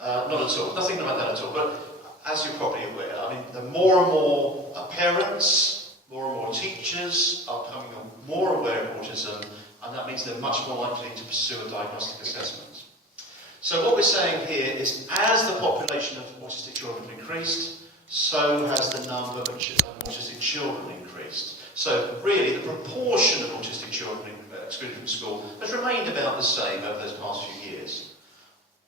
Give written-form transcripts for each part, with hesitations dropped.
Not at all. Nothing like that at all. But as you're probably aware, I mean, the more and more parents, more and more teachers are becoming more aware of autism, and that means they're much more likely to pursue a diagnostic assessment. So what we're saying here is, as the population of autistic children increased, so has the number of autistic children increased. So really, the proportion of autistic children excluded from school has remained about the same over those past few years.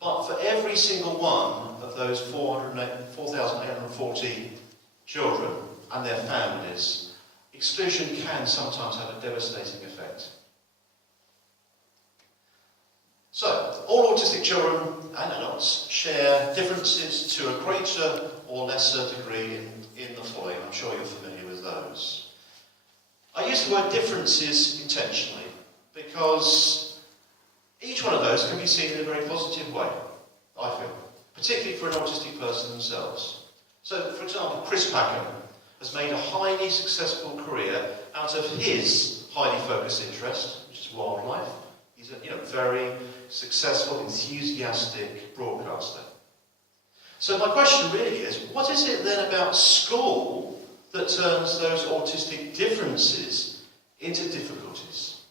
But for every single one of those 4,840 children and their families, exclusion can sometimes have a devastating effect. So, all autistic children and adults share differences to a greater or lesser degree in the following. I'm sure you're familiar with those. I use the word differences intentionally because each one of those can be seen in a very positive way, I feel, particularly for an autistic person themselves. So, for example, Chris Packham has made a highly successful career out of his highly focused interest, which is wildlife. He's a very successful, enthusiastic broadcaster. So my question really is, what is it then about school that turns those autistic differences into difficulties?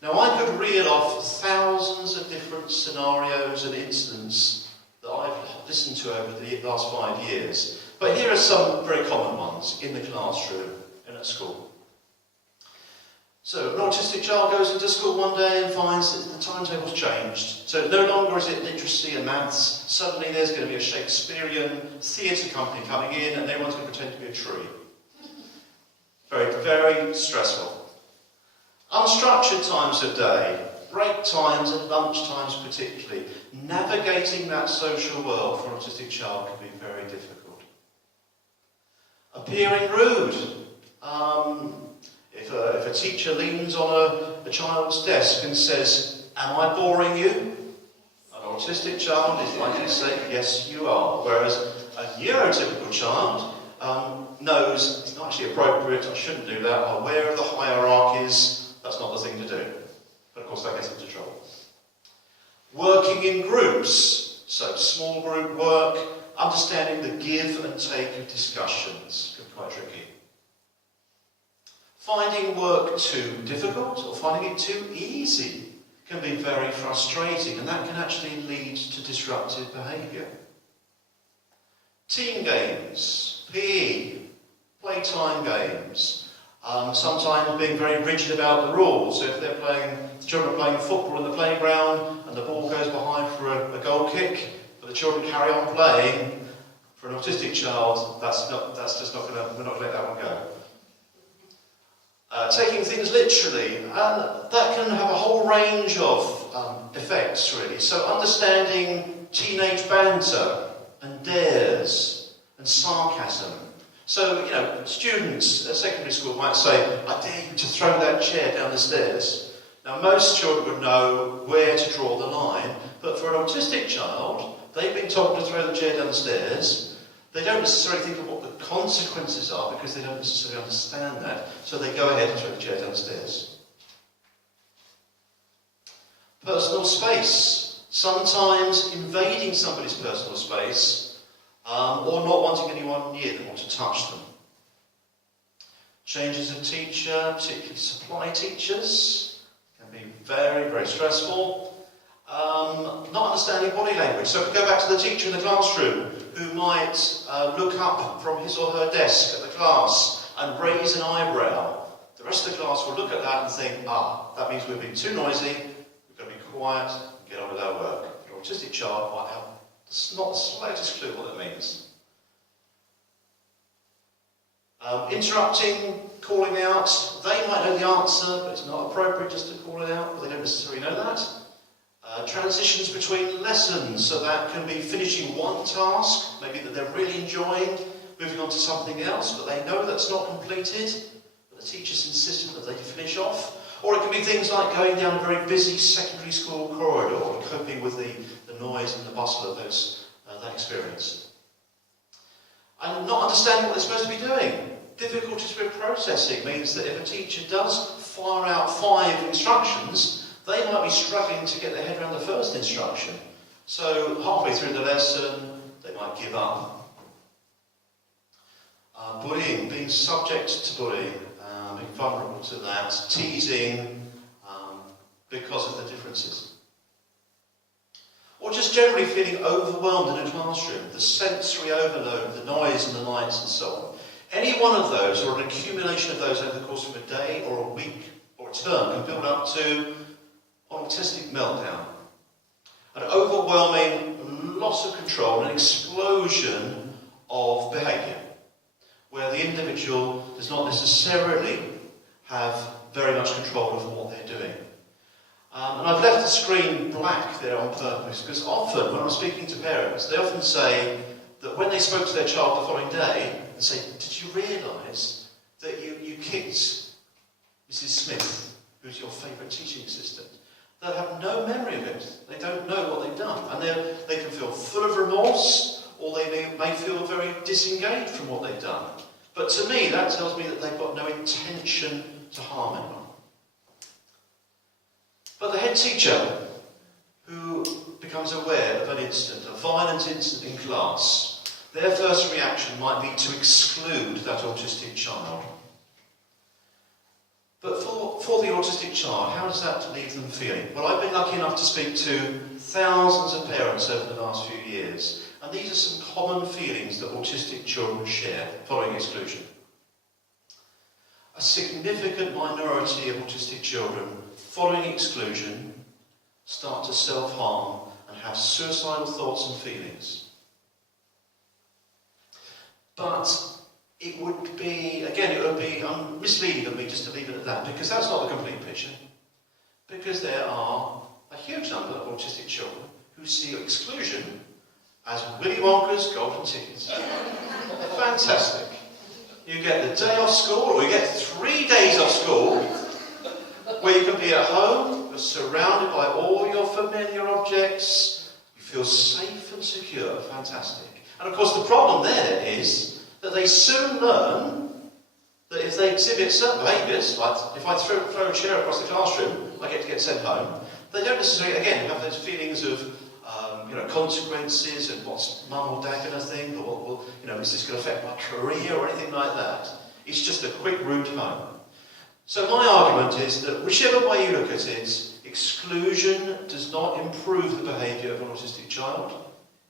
Now, I could reel off thousands of different scenarios and incidents that I've listened to over the last 5 years, but here are some very common ones in the classroom and at school. So, an autistic child goes into school one day and finds that the timetable's changed. So, no longer is it literacy and maths. Suddenly there's going to be a Shakespearean theatre company coming in and everyone's going to pretend to be a tree. Very, very stressful. Unstructured times of day, break times and lunch times particularly. Navigating that social world for an autistic child can be very difficult. Appearing rude. If a teacher leans on a child's desk and says, "Am I boring you?" An autistic child is likely to say, "Yes, you are." Whereas a neurotypical child knows it's not actually appropriate, I shouldn't do that, I'm aware of the hierarchies, that's not the thing to do. But of course that gets into trouble. Working in groups, so small group work, understanding the give and take of discussions can be quite tricky. Finding work too difficult or finding it too easy can be very frustrating, and that can actually lead to disruptive behaviour. Team games, PE, playtime games, sometimes being very rigid about the rules. So if the children are playing football in the playground and the ball goes behind for a goal kick, but the children carry on playing, for an autistic child, we're not going to let that one go. Taking things literally, and that can have a whole range of effects really. So understanding teenage banter and dares and sarcasm. So, students at secondary school might say, "I dare you to throw that chair down the stairs." Now, most children would know where to draw the line, but for an autistic child, they've been told to throw the chair down the stairs. They don't necessarily think of what the consequences are because they don't necessarily understand that, so they go ahead and throw the chair downstairs. Personal space. Sometimes invading somebody's personal space or not wanting anyone near them or to touch them. Changes of teacher, particularly supply teachers, can be very, very stressful. Not understanding body language. So if we go back to the teacher in the classroom who might look up from his or her desk at the class and raise an eyebrow, the rest of the class will look at that and think, that means we're being too noisy, we've got to be quiet and get on with our work. An autistic child might have not the slightest clue what that means. Interrupting, calling out, they might know the answer, but it's not appropriate just to call it out, but they don't necessarily know that. Transitions between lessons, so that can be finishing one task, maybe that they're really enjoying, moving on to something else, but they know that's not completed, but the teacher's insistent that they finish off. Or it can be things like going down a very busy secondary school corridor and coping with the noise and the bustle of that experience. And not understanding what they're supposed to be doing. Difficulties with processing means that if a teacher does fire out 5 instructions, they might be struggling to get their head around the first instruction. So halfway through the lesson, they might give up. Bullying, being subject to bullying, being vulnerable to that, teasing because of the differences. Or just generally feeling overwhelmed in a classroom, the sensory overload, the noise and the lights and so on. Any one of those, or an accumulation of those over the course of a day or a week or a term, can build up to an autistic meltdown. An overwhelming loss of control, an explosion of behaviour, where the individual does not necessarily have very much control over what they're doing. And I've left the screen black there on purpose, because often when I'm speaking to parents, they often say that when they spoke to their child the following day, and say, did you realise that you kicked Mrs. Smith, who's your favourite teaching assistant? They'll have no memory of it. They don't know what they've done. And they can feel full of remorse, or they may feel very disengaged from what they've done. But to me, that tells me that they've got no intention to harm anyone. But the head teacher, who becomes aware of an incident, a violent incident in class, their first reaction might be to exclude that autistic child. But for the autistic child, how does that leave them feeling? Well, I've been lucky enough to speak to thousands of parents over the last few years, and these are some common feelings that autistic children share following exclusion. A significant minority of autistic children following exclusion start to self-harm and have suicidal thoughts and feelings. But it would be misleading of me just to leave it at that, because that's not the complete picture. Because there are a huge number of autistic children who see exclusion as Willy Wonka's golden tickets. Fantastic. You get the day off school, or you get 3 days off school, where you can be at home, you're surrounded by all your familiar objects, you feel safe and secure. Fantastic. And of course the problem there is that they soon learn that if they exhibit certain behaviours, like if I throw a chair across the classroom, I get sent home, they don't necessarily, again, have those feelings of consequences and what's mum or dad going to think, or is this going to affect my career or anything like that. It's just a quick route home. So my argument is that whichever way you look at it, exclusion does not improve the behaviour of an autistic child.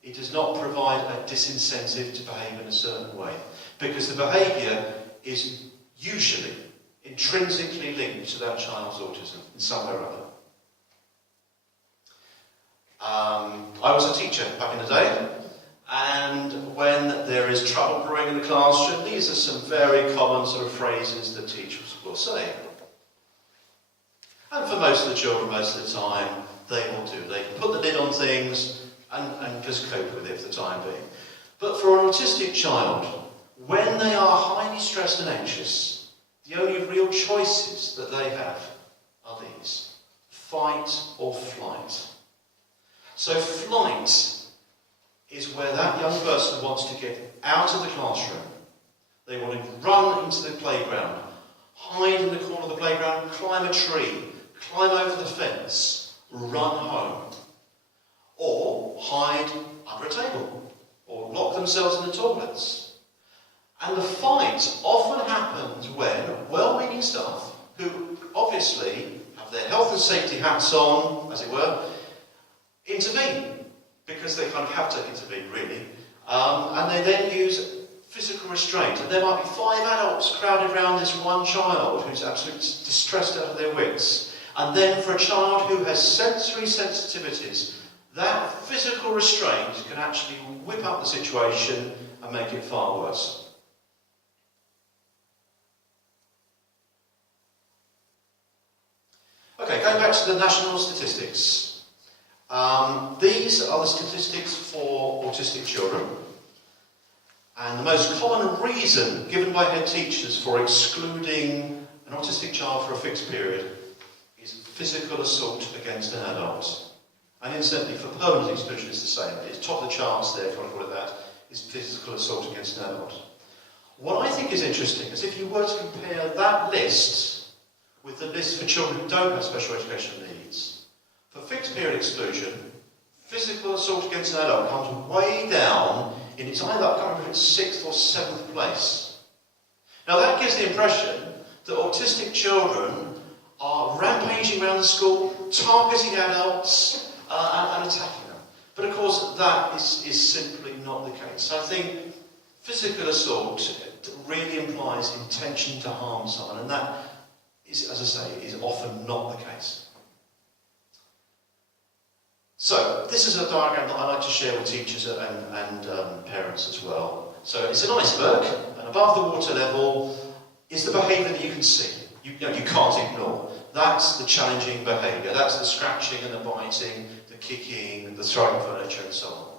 It does not provide a disincentive to behave in a certain way, because the behaviour is usually intrinsically linked to that child's autism in some way or other. I was a teacher back in the day, and when there is trouble brewing in the classroom, these are some very common sort of phrases that teachers will say. And for most of the children, most of the time, they will do. They can put the lid on things and just cope with it for the time being. But for an autistic child, when they are highly stressed and anxious, the only real choices that they have are these: fight or flight. So flight is where that young person wants to get out of the classroom. They want to run into the playground, hide in the corner of the playground, climb a tree, climb over the fence, run home. Or hide under a table, or lock themselves in the toilets. And the fight often happens when well-meaning staff, who obviously have their health and safety hats on, as it were, intervene, because they kind of have to intervene, really, and they then use physical restraint. And there might be 5 adults crowded around this one child who's absolutely distressed out of their wits. And then for a child who has sensory sensitivities, that physical restraint can actually whip up the situation and make it far worse. Okay, going back to the national statistics. These are the statistics for autistic children. And the most common reason given by head teachers for excluding an autistic child for a fixed period is physical assault against an adult. And incidentally, for permanent exclusion, it's the same. It's top of the charts there, if you want to call it that, is physical assault against an adult. What I think is interesting is if you were to compare that list with the list for children who don't have special educational needs, for fixed period exclusion, physical physical assault against an adult comes way down in its either, I can't remember if it's 6th or 7th place. Now that gives the impression that autistic children are rampaging around the school, targeting adults and attacking them. But of course that is simply not the case. I think physical assault really implies intention to harm someone, and that is, as I say, is often not the case. So, this is a diagram that I like to share with teachers and parents as well. So, it's an iceberg, and above the water level is the behaviour that you can see. You can't ignore. That's the challenging behaviour. That's the scratching and the biting, the kicking, the throwing furniture and so on.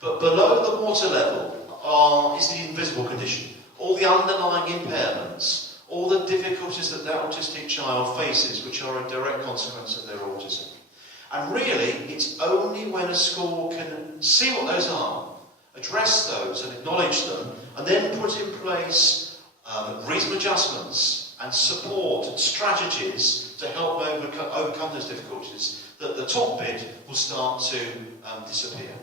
But below the water level is the invisible condition. All the underlying impairments, all the difficulties that that autistic child faces, which are a direct consequence of their autism. And really, it's only when a school can see what those are, address those and acknowledge them, and then put in place reasonable adjustments and support and strategies to help overcome those difficulties, that the top bit will start to disappear.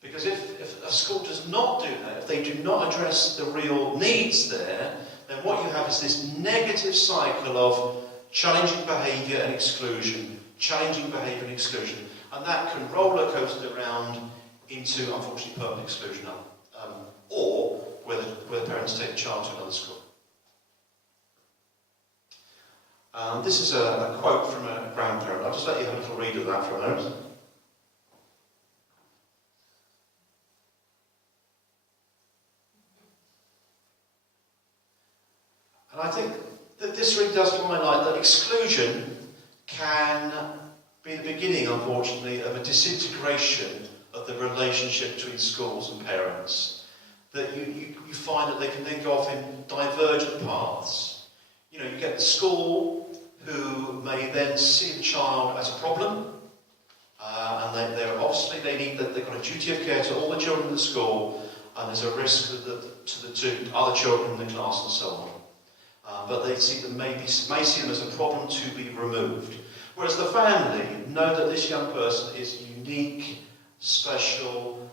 Because if a school does not do that, if they do not address the real needs there, then what you have is this negative cycle of challenging behaviour and exclusion, challenging behaviour and exclusion, and that can roller coaster around into, unfortunately, permanent exclusion, or where the parents take the child to another school. This is a quote from a grandparent. I'll just let you have a little read of that for a moment. And I think that this really does highlight that exclusion can be the beginning, unfortunately, of a disintegration of the relationship between schools and parents. That you find that they can then go off in divergent paths. You know, you get the school who may then see the child as a problem, and they've got a duty of care to all the children in the school, and there's a risk to the two other children in the class and so on. But they see them may see them as a problem to be removed. Whereas the family know that this young person is unique, special,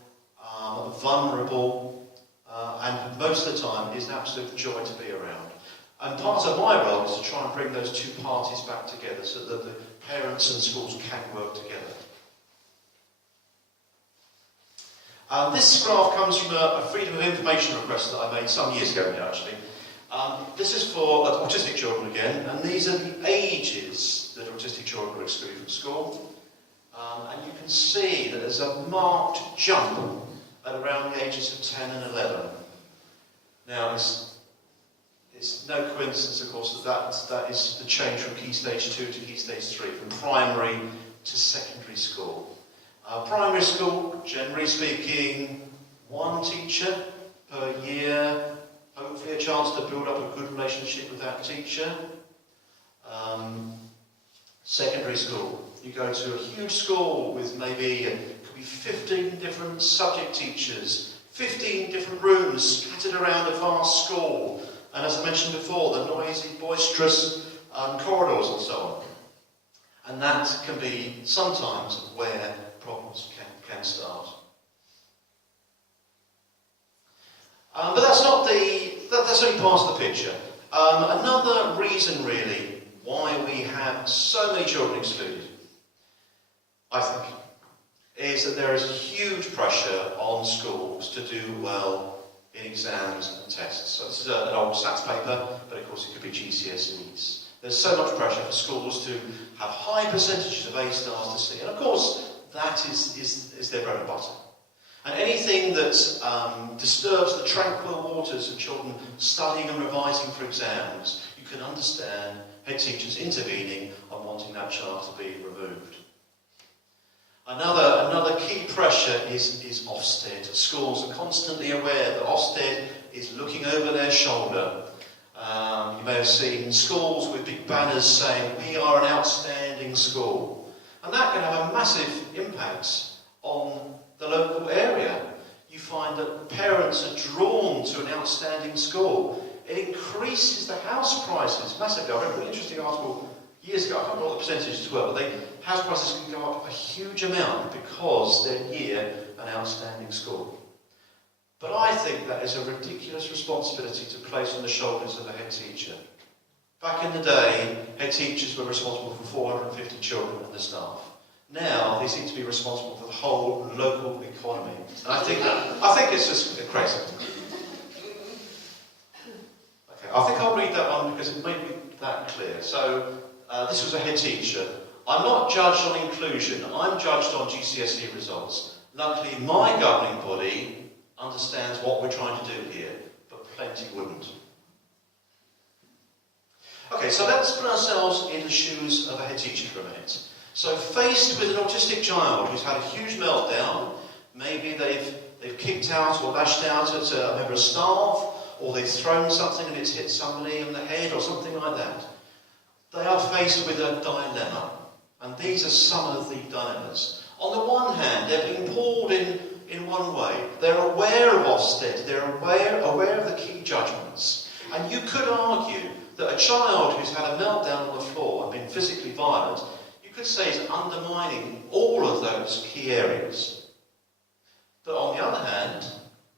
vulnerable, and most of the time is an absolute joy to be around. And part of my role is to try and bring those two parties back together so that the parents and schools can work together. This graph comes from a Freedom of Information request that I made some years ago now, actually. This is for autistic children again, and these are the ages that autistic children are excluded from school. And you can see that there's a marked jump at around the ages of 10 and 11. Now, it's no coincidence, of course, that is the change from Key Stage 2 to Key Stage 3, from primary to secondary school. Primary school, generally speaking, one teacher per year, hopefully a chance to build up a good relationship with that teacher. Secondary school, you go to a huge school with maybe, it could be 15 different subject teachers, 15 different rooms scattered around a vast school, and as I mentioned before, the noisy, boisterous corridors and so on. And that can be sometimes where problems can start. But that's only part of the picture. Another reason, really, why we have so many children excluded, I think, is that there is huge pressure on schools to do well in exams and tests. So this is an old SATs paper, but of course it could be GCSEs. There's so much pressure for schools to have high percentages of A stars to C, and of course that is their bread and butter. And anything that disturbs the tranquil waters of children studying and revising for exams, you can understand head teachers intervening and wanting that child to be removed. Another key pressure is Ofsted. Schools are constantly aware that Ofsted is looking over their shoulder. You may have seen schools with big banners saying, "We are an outstanding school." And that can have a massive impact on the local area. You find that parents are drawn to an outstanding school. It increases the house prices massively. I read an interesting article years ago, I can't remember what the percentages were, but house prices can go up a huge amount because they're near an outstanding school. But I think that is a ridiculous responsibility to place on the shoulders of a head teacher. Back in the day, head teachers were responsible for 450 children and the staff. Now, they seem to be responsible for the whole local economy. And I think it's just crazy. Okay, I think I'll read that one because it may be that clear. So, this was a head teacher. I'm not judged on inclusion, I'm judged on GCSE results. Luckily, my governing body understands what we're trying to do here, but plenty wouldn't. Okay, so let's put ourselves in the shoes of a head teacher for a minute. So faced with an autistic child who's had a huge meltdown, maybe they've kicked out or lashed out at a member of staff, or they've thrown something and it's hit somebody in the head or something like that. They are faced with a dilemma, and these are some of the dilemmas. On the one hand, they're being pulled in one way. They're aware of Ofsted, they're aware of the key judgments. And you could argue that a child who's had a meltdown on the floor and been physically violent, you could say is undermining all of those key areas. But on the other hand,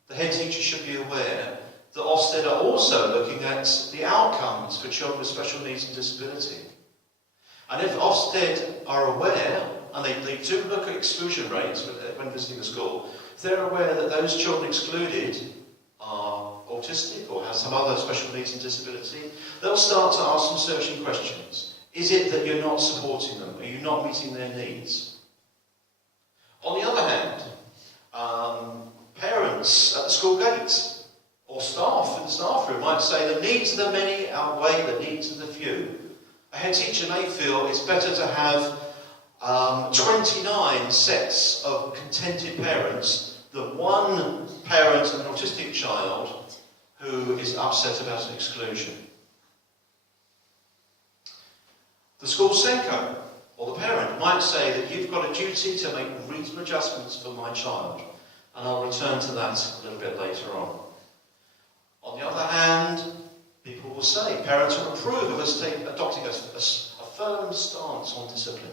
the head teacher should be aware that Ofsted are also looking at the outcomes for children with special needs and disability. And if Ofsted are aware, and they do look at exclusion rates when visiting a school, if they're aware that those children excluded are autistic or have some other special needs and disability, they'll start to ask some searching questions. Is it that you're not supporting them? Are you not meeting their needs? On the other hand, parents at the school gate or staff in the staff room might say the needs of the many outweigh the needs of the few. A head teacher may feel it's better to have 29 sets of contented parents than one parent of an autistic child who is upset about an exclusion. The school SENCO, or the parent, might say that you've got a duty to make reasonable adjustments for my child, and I'll return to that a little bit later on. On the other hand, people will say parents will approve of us adopting a firm stance on discipline.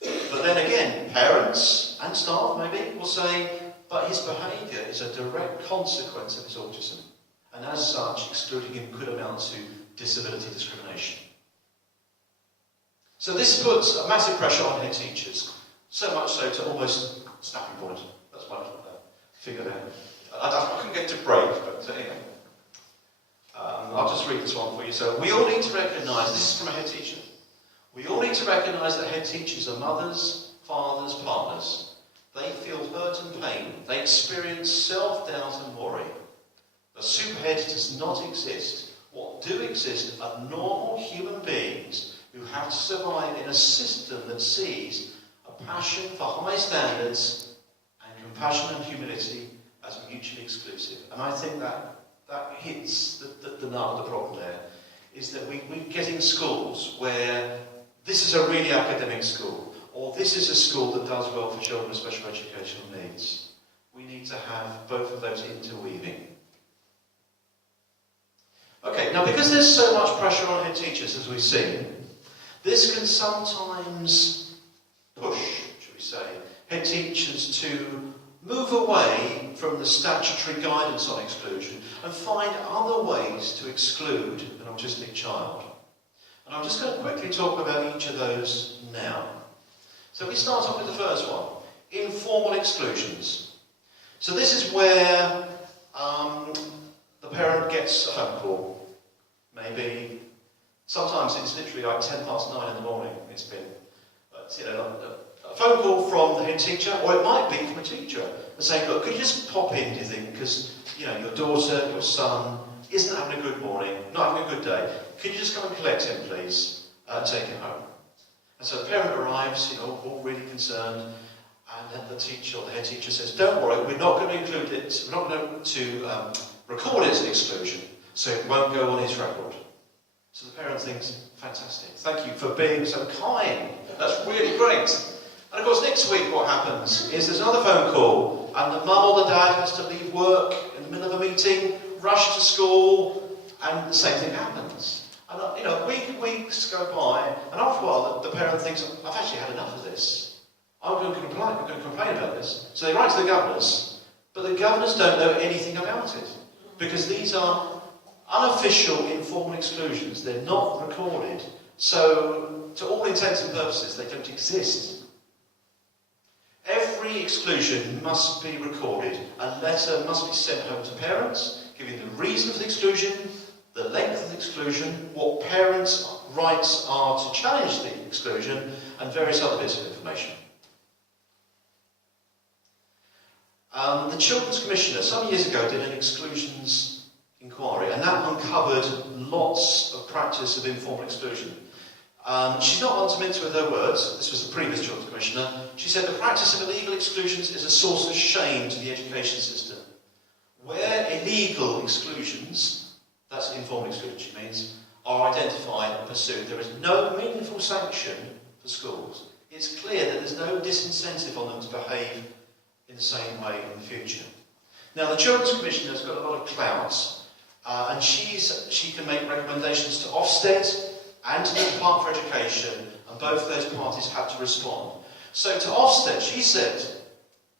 But then again, parents and staff maybe will say, but his behaviour is a direct consequence of his autism, and as such, excluding him could amount to disability discrimination. So this puts a massive pressure on head teachers, so much so to almost snapping point. That's my figure there. I couldn't get to break, but anyway. I'll just read this one for you. So we all need to recognise, this is from a head teacher, we all need to recognise that head teachers are mothers, fathers, partners. They feel hurt and pain. They experience self-doubt and worry. A superhead does not exist. What do exist are normal human beings who have to survive in a system that sees a passion for high standards and compassion and humility as mutually exclusive. And I think that hits the nut of the problem there, is that we get in schools where this is a really academic school, or this is a school that does well for children with special educational needs. We need to have both of those interweaving. Okay, now because there's so much pressure on head teachers, as we've seen, this can sometimes push, should we say, head teachers to move away from the statutory guidance on exclusion and find other ways to exclude an autistic child. And I'm just going to quickly talk about each of those now. So we start off with the first one, informal exclusions. So this is where the parent gets a phone call. Maybe, sometimes it's literally like 10 past 9 in the morning it's been. But, a phone call from the head teacher, or it might be from a teacher, and saying, look, could you just pop in, do you think, because, your daughter, your son, isn't having a good morning, not having a good day. Could you just come and collect him, please, and take him home? And so the parent arrives, all really concerned, and then the teacher or the head teacher says, don't worry, we're not going to include it, we're not going to record it as an exclusion, so it won't go on his record. So the parent thinks, fantastic, thank you for being so kind, that's really great. And of course, next week what happens is there's another phone call, and the mum or the dad has to leave work in the middle of a meeting, rush to school, and the same thing happens. And weeks go by, and after a while the parent thinks, I've actually had enough of this. I'm going to complain about this. So they write to the governors, but the governors don't know anything about it, because these are unofficial informal exclusions. They're not recorded. So, to all intents and purposes, they don't exist. Every exclusion must be recorded. A letter must be sent home to parents, giving the reason for the exclusion, the length of the exclusion, what parents' rights are to challenge the exclusion, and various other bits of information. The Children's Commissioner, some years ago, did an exclusions inquiry, and that uncovered lots of practice of informal exclusion. She's not one to mince with her words. This was the previous Children's Commissioner. She said the practice of illegal exclusions is a source of shame to the education system. Where illegal exclusions, that's informal exclusion she means, are identified and pursued, there is no meaningful sanction for schools. It's clear that there's no disincentive on them to behave in the same way in the future. Now, the Children's Commissioner has got a lot of clout, and she can make recommendations to Ofsted and to the Department for Education, and both those parties had to respond. So to Ofsted, she said,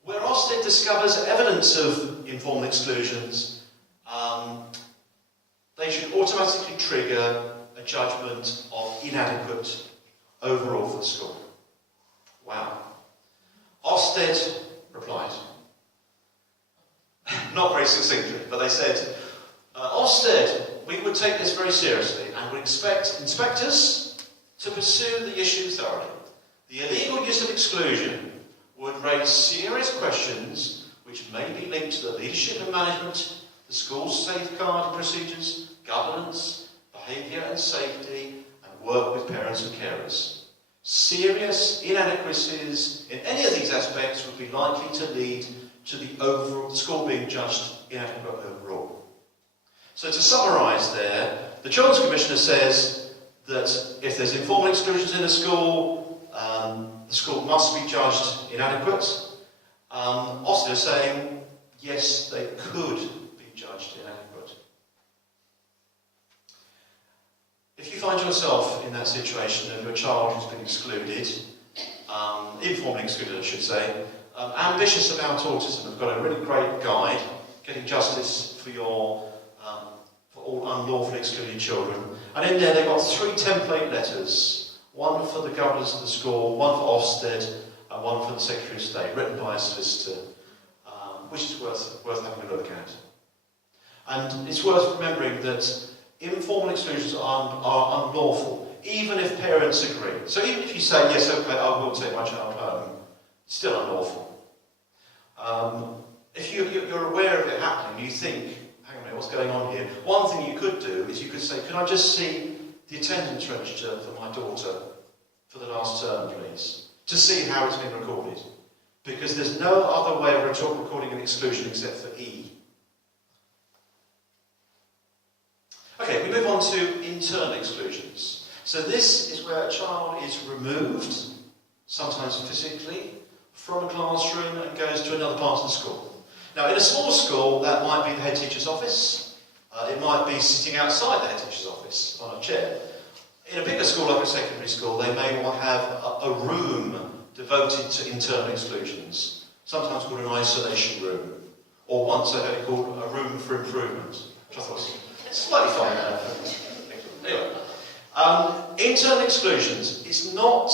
where Ofsted discovers evidence of informal exclusions, they should automatically trigger a judgment of inadequate overall for the school. Wow. Ofsted replied, not very succinctly, but they said, Ofsted, we would take this very seriously and would expect inspectors to pursue the issue thoroughly. The illegal use of exclusion would raise serious questions which may be linked to the leadership and management, the school's safeguarding procedures, governance, behaviour and safety, and work with parents and carers. Serious inadequacies in any of these aspects would be likely to lead to the school being judged inadequate overall. So to summarise there, the Children's Commissioner says that if there's informal exclusions in a school, the school must be judged inadequate. Ofsted is saying, yes, they could be judged inadequate. If you find yourself in that situation of your child who's been excluded, informally excluded I should say, ambitious about autism, have got a really great guide, Getting Justice for all unlawfully excluded children. And in there they've got 3 template letters, one for the governors of the school, one for Ofsted, and one for the Secretary of State, written by a solicitor, which is worth having a look at. And it's worth remembering that informal exclusions are unlawful, even if parents agree. So even if you say, yes, okay, I will take my child home, it's still unlawful. If you're aware of it happening, you think, hang on a minute, what's going on here? One thing you could do is you could say, can I just see the attendance register for my daughter for the last term, please, to see how it's been recorded. Because there's no other way of recording an exclusion except for E. Okay, we move on to internal exclusions. So this is where a child is removed, sometimes physically, from a classroom and goes to another part of the school. Now, in a small school, that might be the head teacher's office. It might be sitting outside the head teacher's office on a chair. In a bigger school, like a secondary school, they may well have a room devoted to internal exclusions, sometimes called an isolation room, or once I heard it called a room for improvement, which I thought was slightly funny. Anyway, internal exclusions, it's not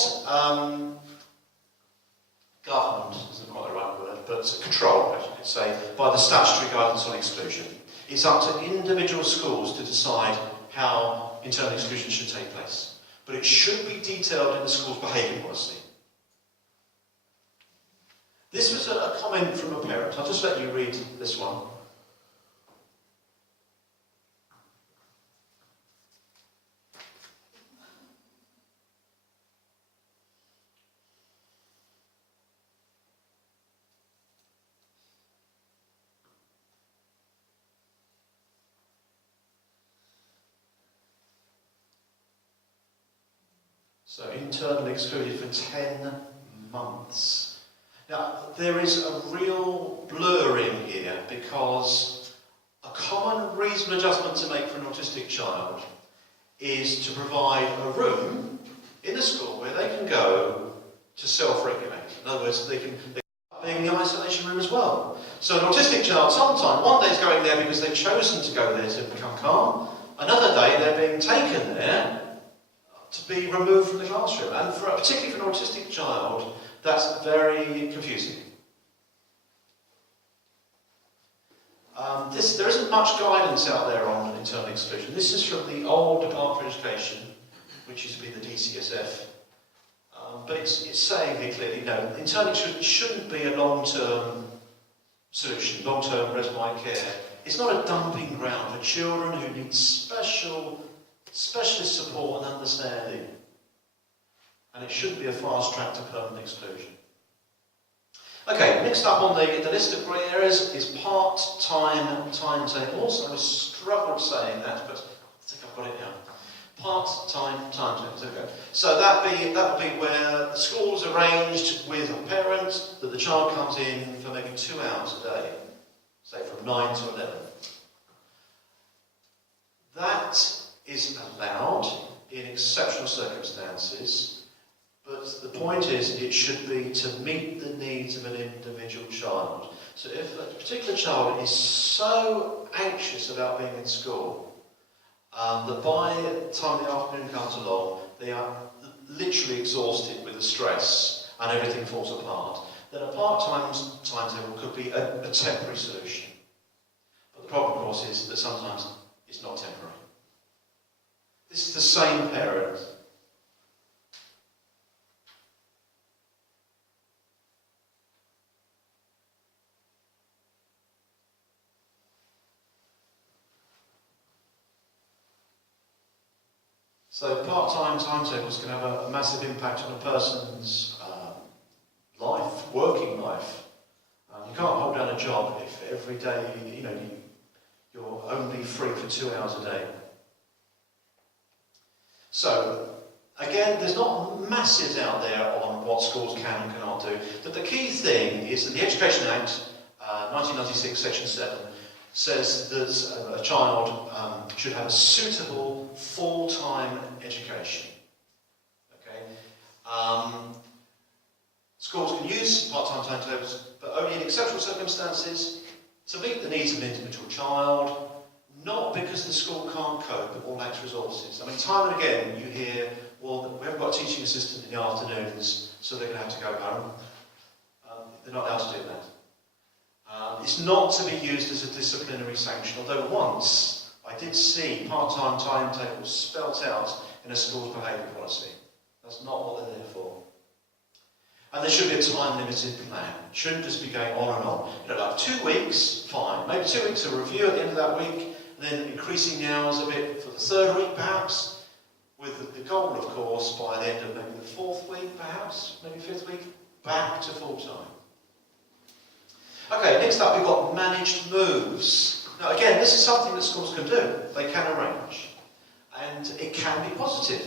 governed, isn't quite the right word, but controlled, I should say, by the statutory guidance on exclusion. It's up to individual schools to decide how internal exclusion should take place. But it should be detailed in the school's behaviour policy. This was a comment from a parent. I'll just let you read this one. So internally excluded for 10 months. Now, there is a real blurring here because a common reasonable adjustment to make for an autistic child is to provide a room in the school where they can go to self-regulate. In other words, they can be in the isolation room as well. So an autistic child sometimes, one day is going there because they've chosen to go there to become calm, another day they're being taken there to be removed from the classroom. And particularly for an autistic child, that's very confusing. There isn't much guidance out there on internal exclusion. This is from the old Department for Education, which used to be the DCSF. But it's saying here clearly, no, internal exclusion shouldn't be a long-term solution, long-term respite care. It's not a dumping ground for children who need specialist support and understanding. And it shouldn't be a fast track to permanent exclusion. Okay, next up on the list of grey areas is part-time timetables. I struggled saying that, but I think I've got it now. Part-time timetables, there we go. So that would be where the school's arranged with a parent that the child comes in for maybe 2 hours a day, say from 9 to 11. That is allowed in exceptional circumstances. But the point is, it should be to meet the needs of an individual child. So if a particular child is so anxious about being in school, that by the time the afternoon comes along, they are literally exhausted with the stress and everything falls apart, then a part-time timetable could be a temporary solution. But the problem, of course, is that sometimes it's not temporary. This is the same parent. So part-time timetables can have a massive impact on a person's life, working life. You can't hold down a job if every day, you're only free for 2 hours a day. So, again, there's not masses out there on what schools can and cannot do. But the key thing is that the Education Act, 1996, Section 7, says that a child should have a suitable full-time education. Okay? Schools can use part-time timetables, but only in exceptional circumstances to meet the needs of an individual child, not because the school can't cope or lacks resources. I mean, time and again you hear, well, we haven't got a teaching assistant in the afternoons, so they're going to have to go home. They're not allowed to do that. It's not to be used as a disciplinary sanction, although once I did see part-time timetables spelt out in a school's behaviour policy. That's not what they're there for. And there should be a time-limited plan. It shouldn't just be going on and on. Like 2 weeks, fine. Maybe 2 weeks of review at the end of that week, and then increasing the hours a bit for the 3rd week, perhaps, with the goal, of course, by the end of maybe the 4th week, perhaps, maybe 5th week, back to full-time. Okay, next up we've got managed moves. Now again, this is something that schools can do. They can arrange. And it can be positive.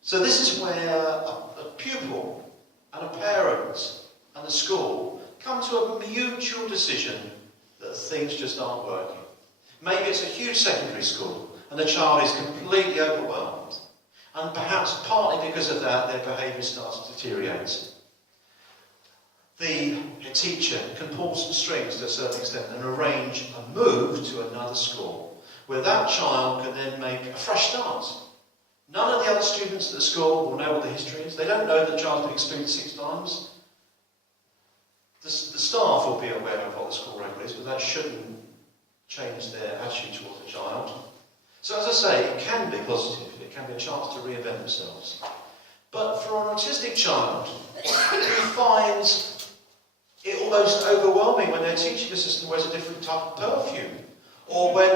So this is where a pupil and a parent and the school come to a mutual decision that things just aren't working. Maybe it's a huge secondary school and the child is completely overwhelmed. And perhaps partly because of that, their behaviour starts to deteriorate. The teacher can pull some strings to a certain extent and arrange a move to another school where that child can then make a fresh start. None of the other students at the school will know what the history is. They don't know that the child's been excluded 6 times. The staff will be aware of what the school record is, but that shouldn't change their attitude towards the child. So as I say, it can be positive. It can be a chance to reinvent themselves. But for an autistic child who finds it almost overwhelming when their teaching assistant wears a different type of perfume, or when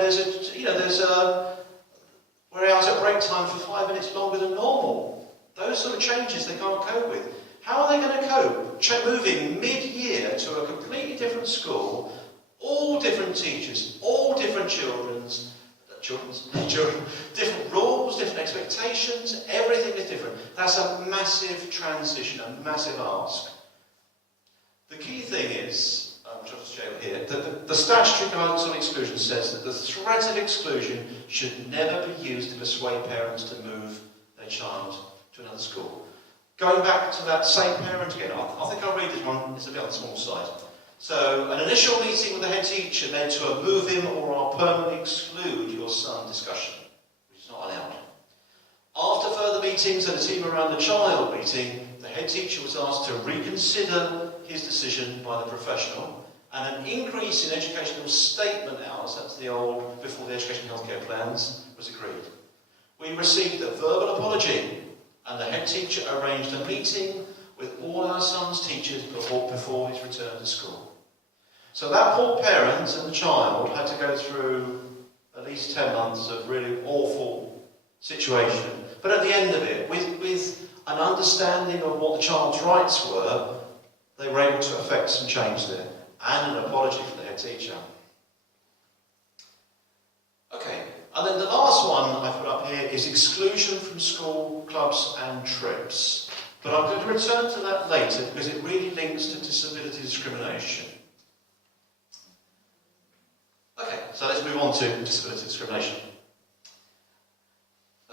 we're out at break time for 5 minutes longer than normal. Those sort of changes they can't cope with. How are they going to cope? Moving mid-year to a completely different school, all different teachers, all different children, different rules, different expectations, everything is different. That's a massive transition, a massive ask. The key thing is, which I'll just show here. The statutory guidance on exclusion says that the threat of exclusion should never be used to persuade parents to move their child to another school. Going back to that same parent again, I think I'll read this one, it's a bit on the small side. So, an initial meeting with the head teacher led to a move him or I'll permanently exclude your son discussion, which is not allowed. After further meetings and a team around the child meeting, the head teacher was asked to reconsider his decision by the professional, and an increase in educational statement hours, that's the old, before the education and healthcare plans, was agreed. We received a verbal apology, and the head teacher arranged a meeting with all our son's teachers before his return to school. So that poor parent and the child had to go through at least 10 months of really awful situation. But at the end of it, with an understanding of what the child's rights were, they were able to effect some change there. And an apology from the head teacher. Okay, and then the last one I put up here is exclusion from school, clubs and trips. But I'm going to return to that later because it really links to disability discrimination. Okay, so let's move on to disability discrimination.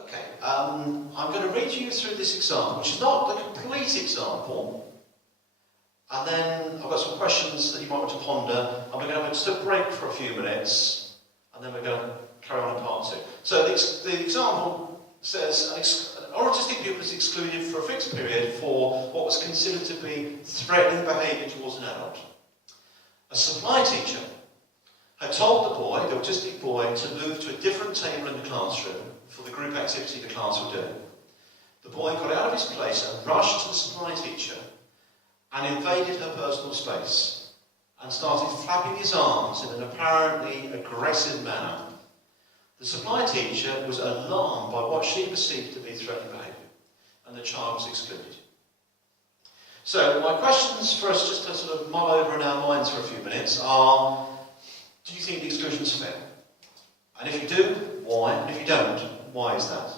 Okay, I'm going to read you through this example, which is not the complete example. And then I've got some questions that you might want to ponder. And we're going to have just a break for a few minutes. And then we're going to carry on in part two. So the example says an autistic pupil is excluded for a fixed period for what was considered to be threatening behaviour towards an adult. A supply teacher had told the boy, the autistic boy, to move to a different table in the classroom for the group activity the class were doing. The boy got out of his place and rushed to the supply teacher and invaded her personal space and started flapping his arms in an apparently aggressive manner. The supply teacher was alarmed by what she perceived to be threatening behaviour, and the child was excluded. So my questions for us just to sort of mull over in our minds for a few minutes are, do you think the exclusion is fair? And if you do, why? And if you don't, why is that?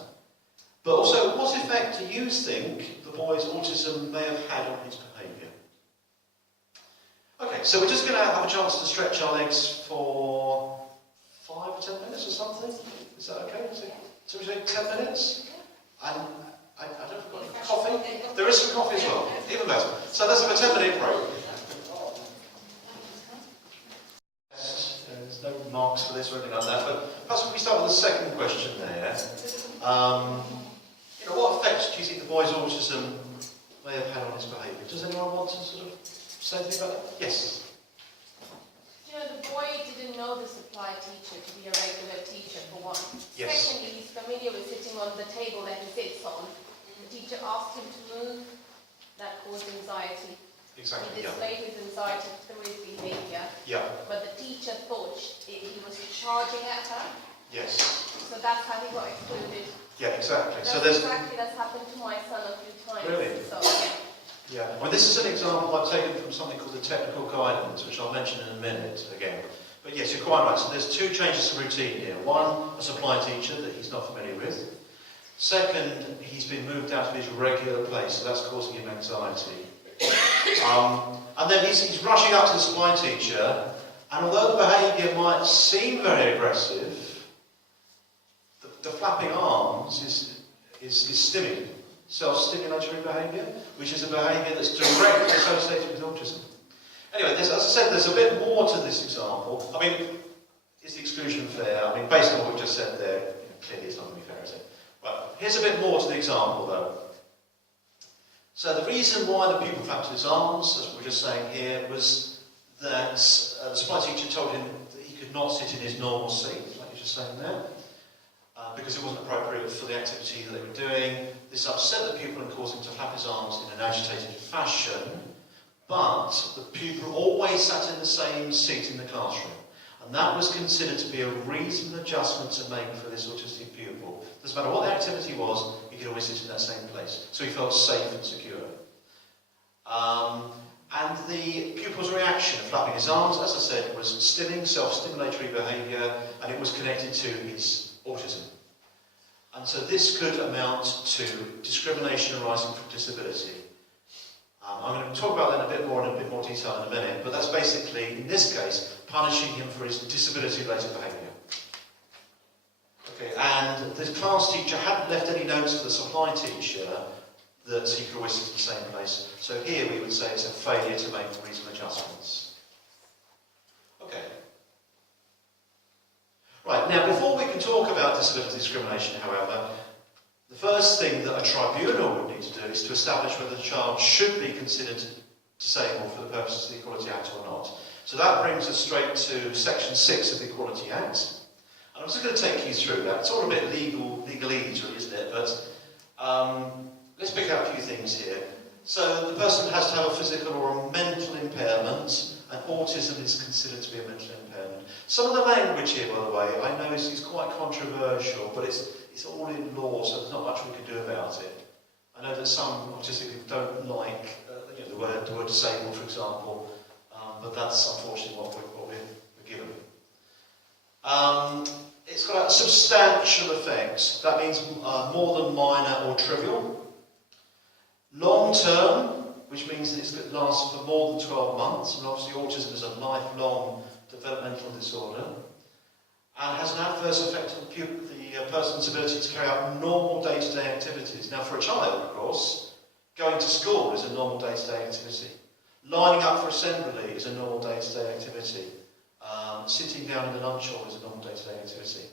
But also, what effect do you think the boy's autism may have had on his behaviour? Okay, so we're just going to have a chance to stretch our legs for 5 or 10 minutes or something. Is that okay? So we take 10 minutes? And I don't know if we've got any coffee. There is some coffee as well. Even better. So let's have a 10-minute break. There's no marks for this or anything like that. But perhaps we start with the second question there. What effects do you think the boy's autism may have had on his behaviour? Does anyone want to sort of say anything about that? Yes. The boy didn't know the supply teacher to be a regular teacher, for one. Yes. Secondly, he's familiar with sitting on the table that he sits on. The teacher asked him to move. That caused anxiety. Exactly. He displayed his anxiety through his behaviour. Yeah. But the teacher thought he was charging at her. Yes. So that's how he got excluded. Yeah, exactly. That's happened to my son a few times. Really? So, yeah. Well, this is an example I've taken from something called the technical guidance, which I'll mention in a minute again. But yes, you're quite right. So there's 2 changes to routine here. One, a supply teacher that he's not familiar with. Second, he's been moved out of his regular place, so that's causing him anxiety. And then he's rushing up to the supply teacher, and although the behaviour might seem very aggressive, the flapping arms is stimming, self-stimulatory behaviour, which is a behaviour that's directly associated with autism. Anyway, as I said, there's a bit more to this example. I mean, is the exclusion fair? I mean, based on what we just said there, clearly it's not going to be fair, is it? But here's a bit more to the example, though. So the reason why the pupil flapped his arms, as we were just saying here, was that the supply teacher told him that he could not sit in his normal seat, like you're just saying there, because it wasn't appropriate for the activity that they were doing. This upset the pupil and caused him to flap his arms in an agitated fashion, but the pupil always sat in the same seat in the classroom. And that was considered to be a reasonable adjustment to make for this autistic pupil. Doesn't matter what the activity was, he could always sit in that same place. So he felt safe and secure. And the pupil's reaction of flapping his arms, as I said, was stimming, self-stimulatory behaviour, and it was connected to his autism. And so this could amount to discrimination arising from disability. I'm going to talk about that in a bit more detail in a minute, but that's basically, in this case, punishing him for his disability-related behaviour. Okay, and the class teacher hadn't left any notes for the supply teacher that he could always sit in the same place. So here we would say it's a failure to make reasonable adjustments. Okay. Right, now before we can talk about disability discrimination, however, the first thing that a tribunal would need to do is to establish whether the child should be considered disabled for the purposes of the Equality Act or not. So that brings us straight to Section 6 of the Equality Act. And I'm just going to take you through that. It's all a bit legalese, really, isn't it? But let's pick out a few things here. So the person has to have a physical or a mental impairment, and autism is considered to be a mental impairment. Some of the language here, by the way, I know is quite controversial, but it's all in law, so there's not much we can do about it. I know that some autistic people don't like the word disabled, for example, but that's unfortunately what we're given. It's got a substantial effect. That means more than minor or trivial. Long term, which means that it's lasts for more than 12 months, and obviously autism is a lifelong developmental disorder, and has an adverse effect on the person's ability to carry out normal day-to-day activities. Now, for a child, of course, going to school is a normal day-to-day activity. Lining up for assembly is a normal day-to-day activity. Sitting down in the lunch hall is a normal day-to-day activity.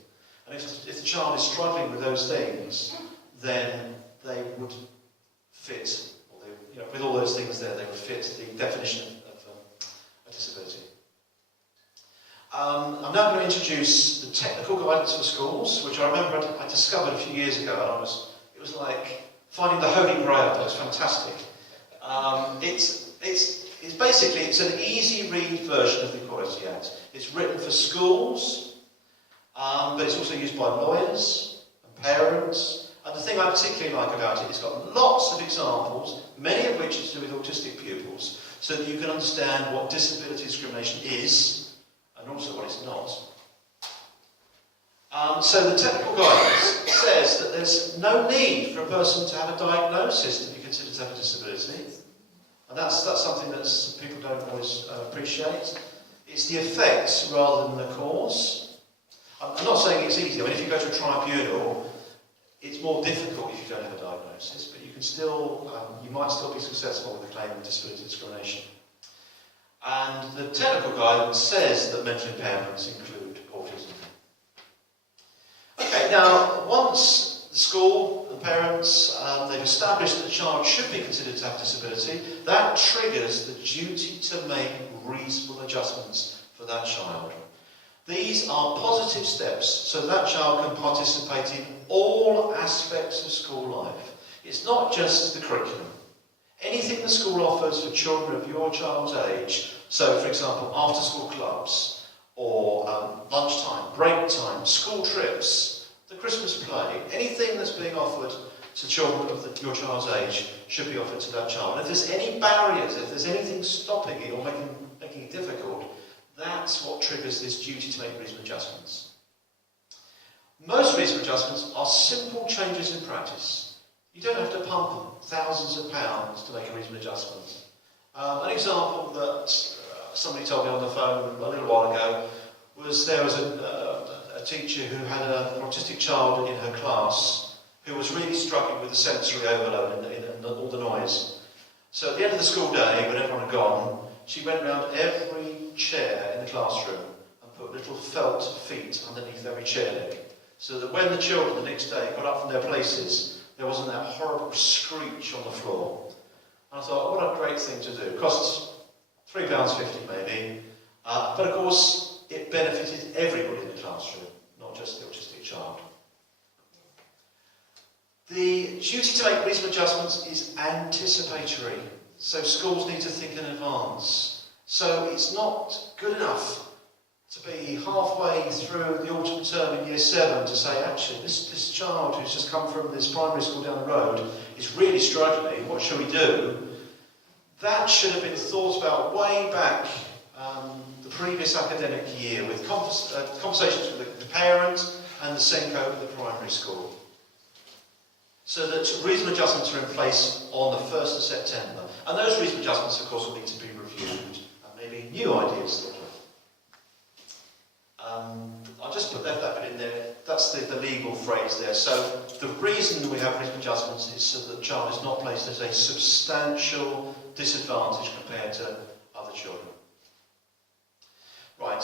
And if the child is struggling with those things, then they would fit, with all those things there, they would fit the definition of a disability. I'm now going to introduce the technical guidance for schools, which I remember I discovered a few years ago, and it was like finding the Holy Grail. That was fantastic. It's basically an easy read version of the Equality Act. It's written for schools, but it's also used by lawyers and parents. And the thing I particularly like about it, it's got lots of examples, many of which are to do with autistic pupils, so that you can understand what disability discrimination is, and also what it's not. So the technical guidance says that there's no need for a person to have a diagnosis to be considered to have a disability. And that's something that people don't always appreciate. It's the effects rather than the cause. I'm not saying it's easy. I mean, if you go to a tribunal, it's more difficult if you don't have a diagnosis, but you can still, you might still be successful with a claim of disability discrimination. And the technical guidance says that mental impairments include autism. Okay, now, once the school, the parents, they've established that the child should be considered to have a disability, that triggers the duty to make reasonable adjustments for that child. These are positive steps so that child can participate in all aspects of school life. It's not just the curriculum. Anything the school offers for children of your child's age, so for example after-school clubs, or lunchtime, break time, school trips, the Christmas play, anything that's being offered to children of your child's age should be offered to that child. And if there's any barriers, if there's anything stopping it or making it difficult, that's what triggers this duty to make reasonable adjustments. Most reasonable adjustments are simple changes in practice. You don't have to pump thousands of pounds to make a reasonable adjustment. An example that somebody told me on the phone a little while ago was there was a teacher who had an autistic child in her class who was really struggling with the sensory overload and all the noise. So at the end of the school day, when everyone had gone, she went round every chair in the classroom and put little felt feet underneath every chair leg, so that when the children the next day got up from their places, there wasn't that horrible screech on the floor. And I thought, what a great thing to do. It costs £3.50 maybe, but of course it benefited everybody in the classroom, not just the autistic child. The duty to make reasonable adjustments is anticipatory, so schools need to think in advance. So it's not good enough to be halfway through the autumn term in year 7 to say, actually, this child who's just come from this primary school down the road is really struggling, what shall we do? That should have been thought about way back the previous academic year with conversations with the parent and the SENCO of the primary school. So that reasonable adjustments are in place on the 1st of September. And those reasonable adjustments, of course, will need to be reviewed and maybe new ideas thought of. I'll just put that bit in there. That's the legal phrase there. So the reason we have reasonable adjustments is so that the child is not placed at a substantial disadvantage compared to other children. Right.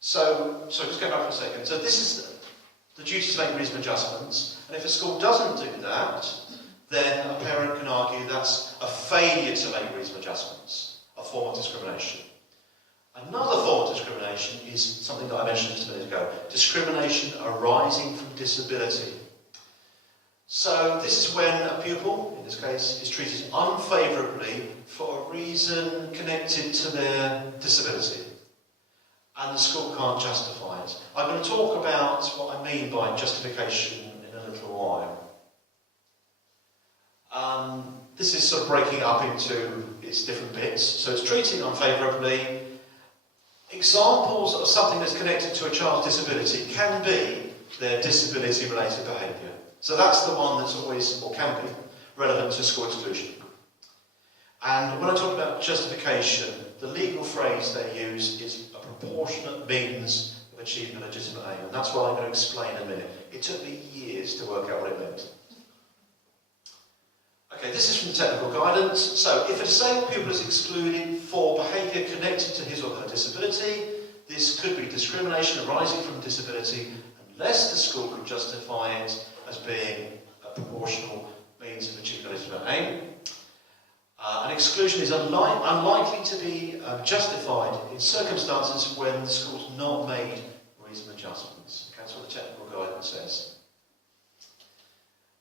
So just go back for a second. So this is the duty to make reasonable adjustments. And if a school doesn't do that, then a parent can argue that's a failure to make reasonable adjustments, a form of discrimination. Another form of discrimination is something that I mentioned just a minute ago, discrimination arising from disability. So this is when a pupil, in this case, is treated unfavourably for a reason connected to their disability. And the school can't justify it. I'm going to talk about what I mean by justification in a little while. This is sort of breaking up into its different bits. So it's treating unfavourably. Examples of something that's connected to a child's disability can be their disability-related behaviour. So that's the one that's always, or can be, relevant to school exclusion. And when I talk about justification, the legal phrase they use is a proportionate means of achieving a legitimate aim. And that's what I'm going to explain in a minute. It took me years to work out what it meant. Okay, this is from technical guidance. So, if a disabled pupil is excluded for behaviour connected to his or her disability, this could be discrimination arising from disability unless the school could justify it as being a proportional means of achieving a legitimate aim. An exclusion is unlikely to be justified in circumstances when the school's not made reasonable adjustments. Okay, that's what the technical guidance says.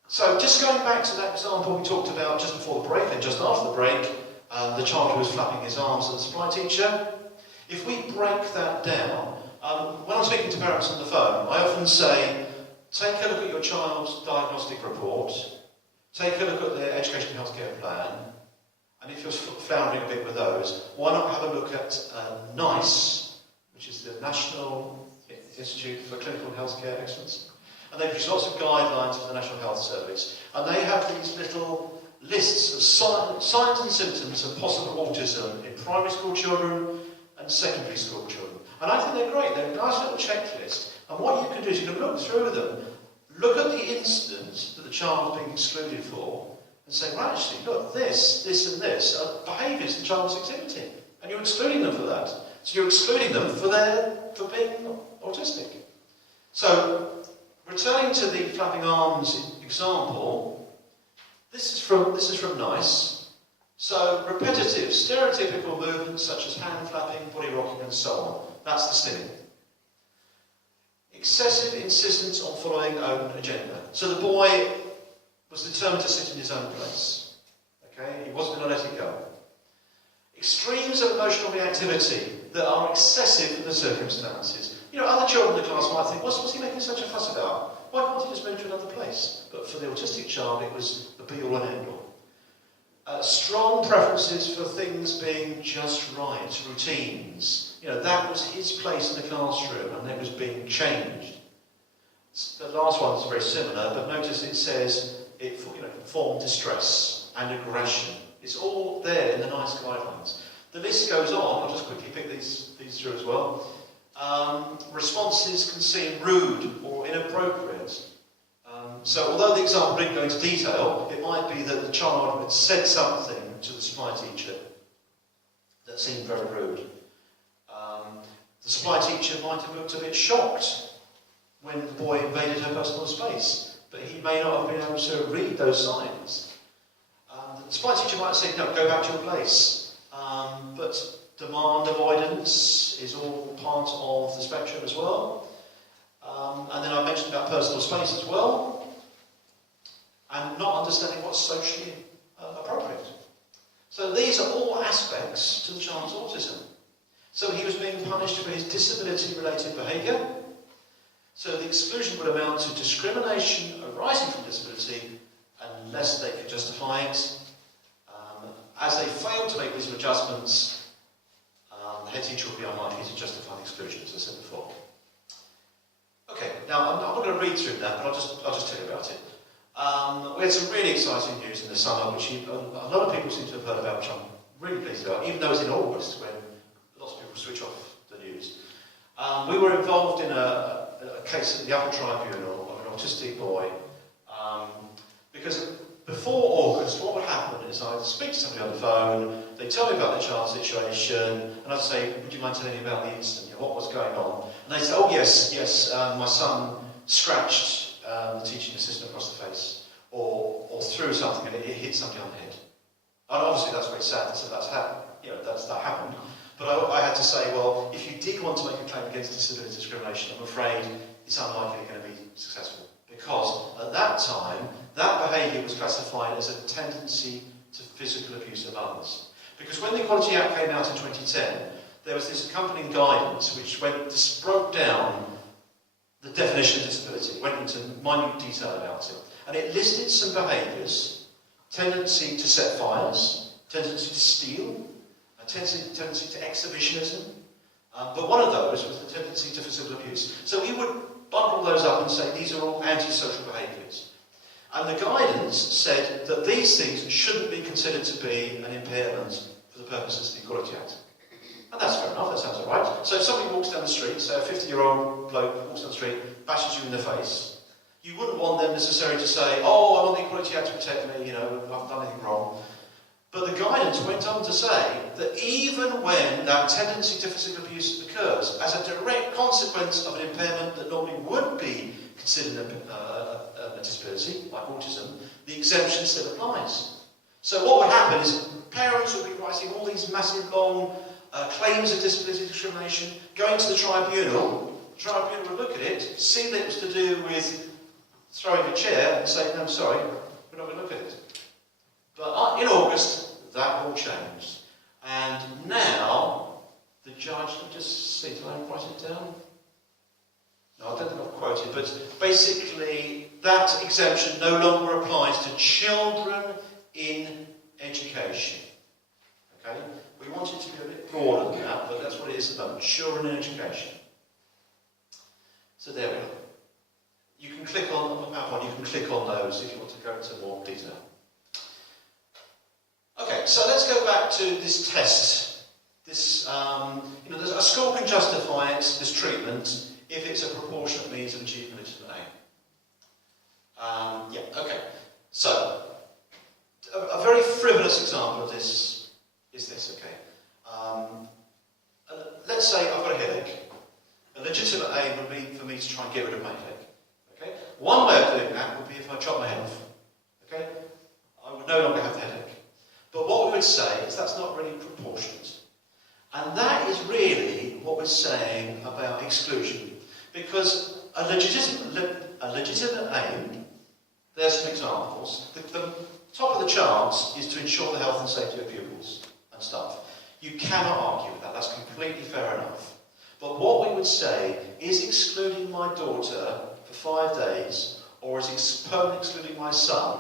So, just going back to that example we talked about just before the break and just after the break, the child who was flapping his arms at the supply teacher. If we break that down, when I'm speaking to parents on the phone, I often say, take a look at your child's diagnostic report, take a look at their education and healthcare plan, and if you're floundering a bit with those, why not have a look at NICE, which is the National Institute for Clinical and Healthcare Excellence. And they produce lots of guidelines for the National Health Service. And they have these little lists of signs and symptoms of possible autism in primary school children and secondary school children. And I think they're great. They're a nice little checklist. And what you can do is you can look through them, look at the incident that the child is being excluded for, and say, well, actually, look, this and this are behaviours the child is exhibiting. And you're excluding them for that. So you're excluding them for being autistic. So, returning to the flapping arms example, this is from NICE. So, repetitive, stereotypical movements such as hand flapping, body rocking and so on. That's the stimming. Excessive insistence on following own agenda. So the boy was determined to sit in his own place. Okay? He wasn't going to let it go. Extremes of emotional reactivity that are excessive in the circumstances. You know, other children in the class might think, what's he making such a fuss about? Why can't he just move to another place? But for the autistic child, it was the be-all and end-all. Strong preferences for things being just right, routines. You know, that was his place in the classroom, and it was being changed. The last one is very similar, but notice it says it formed distress and aggression. It's all there in the NICE guidelines. The list goes on. I'll just quickly pick these through as well. Responses can seem rude or inappropriate. So although the example didn't go into detail, it might be that the child had said something to the supply teacher that seemed very rude. The supply teacher might have looked a bit shocked when the boy invaded her personal space, but he may not have been able to read those signs. The supply teacher might have said, no, go back to your place. But demand avoidance is all part of the spectrum as well. And then I mentioned about personal space as well. And not understanding what's socially appropriate. So these are all aspects to the child's autism. So he was being punished for his disability-related behaviour. So the exclusion would amount to discrimination arising from disability unless they could justify it. As they failed to make reasonable adjustments, the head teacher would be unlikely to justify the exclusion, as I said before. Okay, now I'm not going to read through that, but I'll just tell you about it. We had some really exciting news in the summer, which a lot of people seem to have heard about, which I'm really pleased about, even though it's in August, when lots of people switch off the news. We were involved in a case at the Upper Tribunal of an autistic boy, because before August, what would happen is I'd speak to somebody on the phone, they'd tell me about their child's situation, and I'd say, would you mind telling me about the incident, what was going on? And they'd say, oh yes, my son scratched the teaching assistant across the face, or threw something and it hit somebody on the head. And obviously that's very sad, so that happened. But I had to say, well, if you did want to make a claim against disability discrimination, I'm afraid it's unlikely you're going to be successful. Because at that time, that behaviour was classified as a tendency to physical abuse of others. Because when the Equality Act came out in 2010, there was this accompanying guidance which broke down the definition of disability, went into minute detail about it. And it listed some behaviours: tendency to set fires, tendency to steal, a tendency to exhibitionism. But one of those was the tendency to physical abuse. So we would bundle those up and say these are all antisocial behaviours. And the guidance said that these things shouldn't be considered to be an impairment for the purposes of the Equality Act. And that's fair enough, that sounds all right. So if somebody walks down the street, so a 50-year-old bloke walks down the street, bashes you in the face, you wouldn't want them necessarily to say, oh, I want the Equality Act to protect me, I haven't done anything wrong. But the guidance went on to say that even when that tendency to physical abuse occurs as a direct consequence of an impairment that normally would be considered a disability, like autism, the exemption still applies. So what would happen is parents would be writing all these massive, long claims of disability discrimination, going to the tribunal would look at it, see that it was to do with throwing a chair and say, no, sorry, we're not going to look at it. But in August, that all changed. And now, the judge, just see, did I write it down? No, I don't think I've quoted, but basically, that exemption no longer applies to children in education. Okay? We want it to be a bit broader than that, but that's what it is about children in education. So there we are. You can click on the PowerPoint, you can click on those if you want to go into more detail. Okay, so let's go back to this test. This, a school can justify it, this treatment, if it's a proportionate means of achieving legitimate aim. Okay. So, a very frivolous example of this is this, okay. Let's say I've got a headache. A legitimate aim would be for me to try and get rid of my headache. Okay? One way of doing that would be if I chop my head off. Okay? I would no longer have the headache. But what we would say is that's not really proportionate. And that is really what we're saying about exclusion. Because a legitimate aim, there's some examples. The top of the charts is to ensure the health and safety of pupils and staff. You cannot argue with that, that's completely fair enough. But what we would say is excluding my daughter for 5 days, or is permanently excluding my son,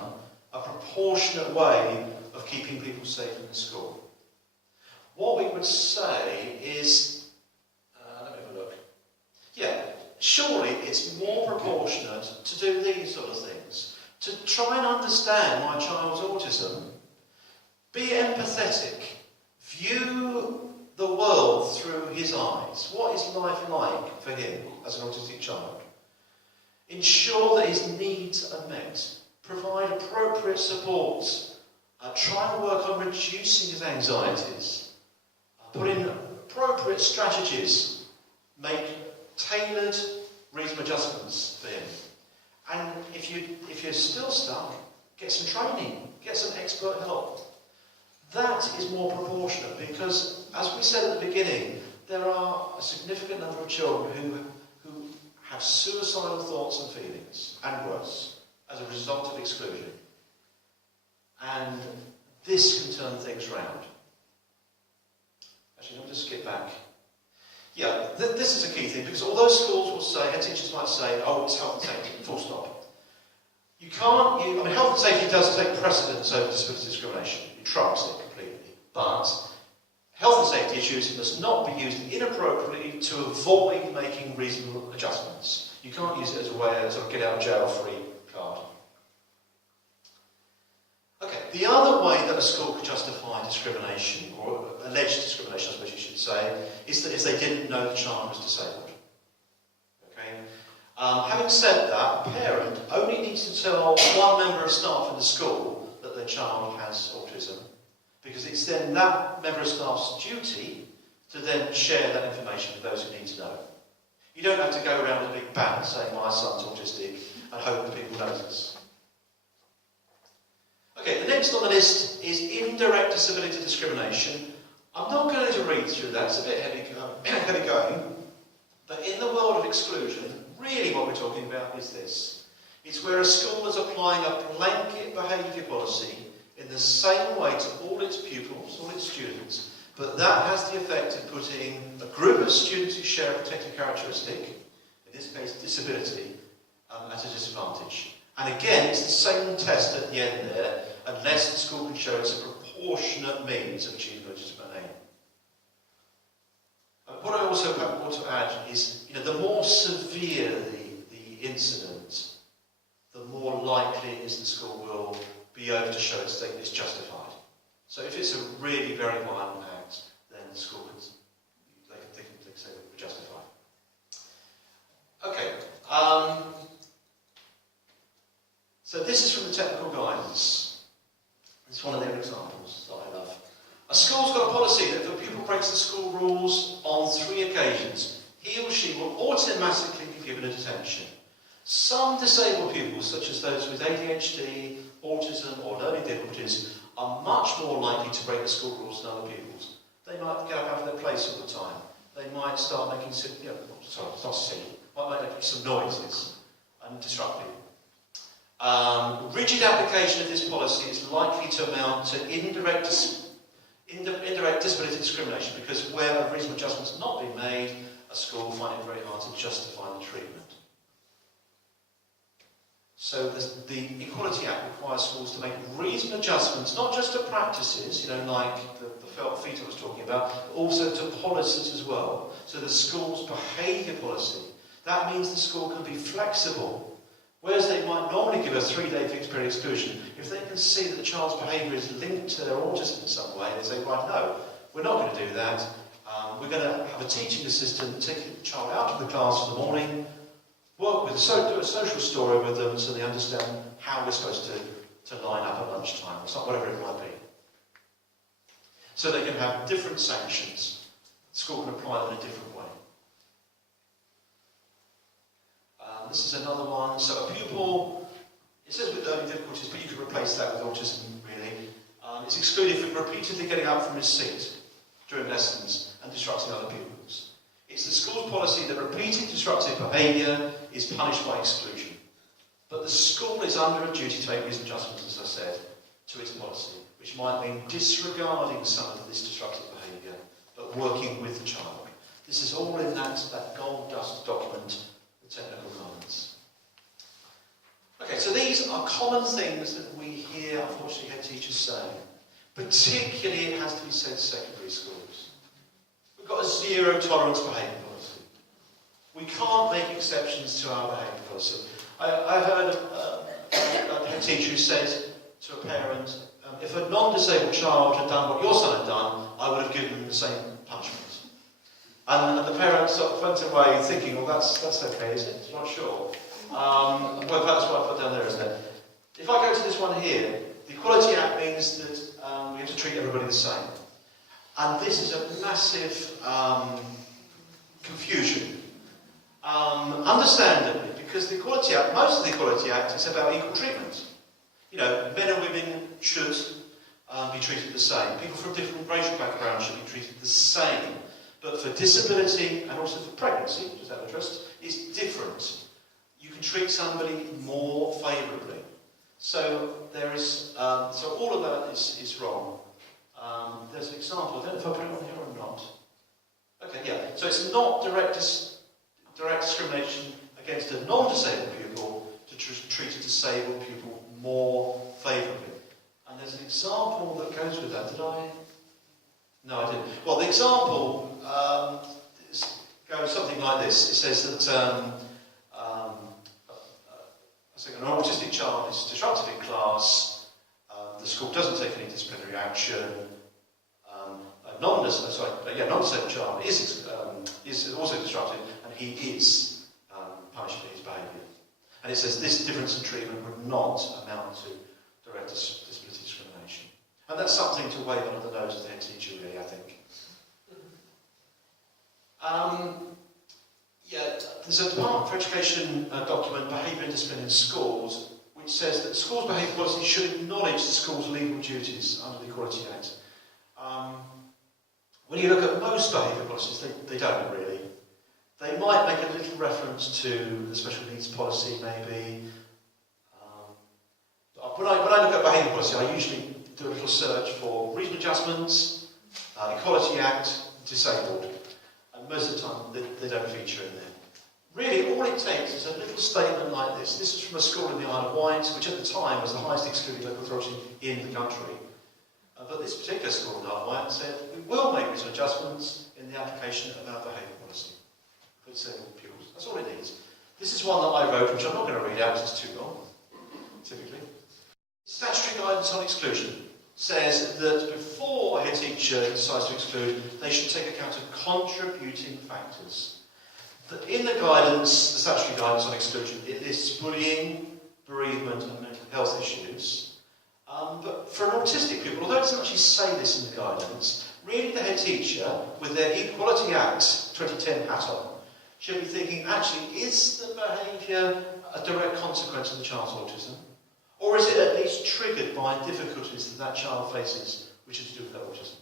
a proportionate way of keeping people safe in the school. What we would say is, let me have a look. Yeah, surely it's more proportionate to do these sort of things. To try and understand my child's autism, be empathetic, view the world through his eyes. What is life like for him as an autistic child? Ensure that his needs are met. Provide appropriate support. Try and work on reducing his anxieties. Put in appropriate strategies. Make tailored, reasonable adjustments for him. And if you're still stuck, get some training. Get some expert help. That is more proportionate because, as we said at the beginning, there are a significant number of children who have suicidal thoughts and feelings, and worse, as a result of exclusion. And this can turn things around. Actually, let me just skip back. Yeah, this is a key thing, because although schools will say, head teachers might say, oh, it's health and safety, full stop. You can't, health and safety does take precedence over disability discrimination. It trumps it completely. But health and safety issues must not be used inappropriately to avoid making reasonable adjustments. You can't use it as a way of get out of jail free card. the other way that a school could justify discrimination, or alleged discrimination, I suppose you should say, is that if they didn't know the child was disabled. Okay? Having said that, a parent only needs to tell one member of staff in the school that their child has autism, because it's then that member of staff's duty to then share that information with those who need to know. You don't have to go around with a big banner saying my son's autistic and hope that people notice. Okay, the next on the list is indirect disability discrimination. I'm not going to read through that, it's a bit heavy going, but in the world of exclusion, really what we're talking about is this. It's where a school is applying a blanket behaviour policy in the same way to all its pupils, all its students, but that has the effect of putting a group of students who share a protected characteristic, in this case disability, at a disadvantage. And again, it's the same test at the end there, unless the school can show it's a proportionate means of achieving legitimate aim. What I also want to add is, the more severe the incident, the more likely it is the school will be able to show it's justified. So if it's a really very violent act, then the school can say we're justified. Okay. So this is from the technical guidance. It's one of their examples that I love. A school's got a policy that if a pupil breaks the school rules on 3 occasions, he or she will automatically be given a detention. Some disabled pupils, such as those with ADHD, autism or learning difficulties, are much more likely to break the school rules than other pupils. They might get up out of their place all the time. They might start making might make some noises and disrupt people. Rigid application of this policy is likely to amount to indirect disability discrimination, because where a reasonable adjustment has not been made, a school will find it very hard to justify the treatment. So the Equality Act requires schools to make reasonable adjustments, not just to practices, like the felt feet I was talking about, but also to policies as well. So the school's behaviour policy, that means the school can be flexible. Whereas they might normally give a 3-day fixed period exclusion, if they can see that the child's behaviour is linked to their autism in some way, they say, right, no, we're not going to do that. We're going to have a teaching assistant take the child out of the class in the morning, work with, do a social story with them so they understand how we're supposed to line up at lunchtime, or something, whatever it might be. So they can have different sanctions. The school can apply them in a different way. This is another one. So a pupil, it says with learning difficulties, but you could replace that with autism, really. It's excluded from repeatedly getting up from his seat during lessons and disrupting other pupils. It's the school's policy that repeated disruptive behaviour is punished by exclusion. But the school is under a duty to make reasonable adjustments, as I said, to its policy, which might mean disregarding some of this disruptive behaviour, but working with the child. This is all in that gold dust document, the technical guidance. Okay, so these are common things that we hear, unfortunately, head teachers say. Particularly, it has to be said, secondary schools. We've got a zero tolerance behaviour policy. We can't make exceptions to our behaviour policy. I heard a head teacher who said to a parent, if a non-disabled child had done what your son had done, I would have given them the same punishment. And the parent sort of went away thinking, well, that's okay, is it? I'm not sure. Well, that's what I put down there, isn't it? If I go to this one here, the Equality Act means that we have to treat everybody the same. And this is a massive confusion. Understandably, because the Equality Act, most of the Equality Act is about equal treatment. Men and women should be treated the same. People from different racial backgrounds should be treated the same. But for disability and also for pregnancy, which is our interest, it's different. You can treat somebody more favourably. So there is, so all of that is wrong. There's an example. I don't know if I put it on here or not. Okay, yeah. So it's not direct discrimination against a non-disabled pupil to treat a disabled pupil more favourably. And there's an example that goes with that. Did I? No, I didn't. Well, the example goes something like this. It says that an autistic child is disruptive in class. the school doesn't take any disciplinary action. A non-disabled child is also disrupted, and he is punished for his behaviour. And it says this difference in treatment would not amount to direct disability discrimination. And that's something to wave under the nose of the head teacher, really, I think. There's a Department for Education document, Behaviour and Discipline in Schools, which says that schools' behaviour policy should acknowledge the school's legal duties under the Equality Act. When you look at most behaviour policies, they don't really. They might make a little reference to the special needs policy, maybe. When I look at behaviour policy, I usually do a little search for reasonable adjustments, Equality Act, disabled. And most of the time, they don't feature in there. Really, all it takes is a little statement like this. This is from a school in the Isle of Wight, which at the time was the highest excluded local authority in the country. But this particular school in the Isle of Wight said, we will make reasonable adjustments in the application of our behaviour policy for disabled pupils. That's all it needs. This is one that I wrote, which I'm not going to read out because it's too long, typically. Statutory guidance on exclusion says that before a head teacher decides to exclude, they should take account of contributing factors. In the guidance, the statutory guidance on exclusion, it lists bullying, bereavement and mental health issues. But for an autistic pupil, although it doesn't actually say this in the guidance, really the head teacher, with their Equality Act 2010 hat on, should be thinking, actually, is the behaviour a direct consequence of the child's autism? Or is it at least triggered by difficulties that child faces, which is to do with their autism?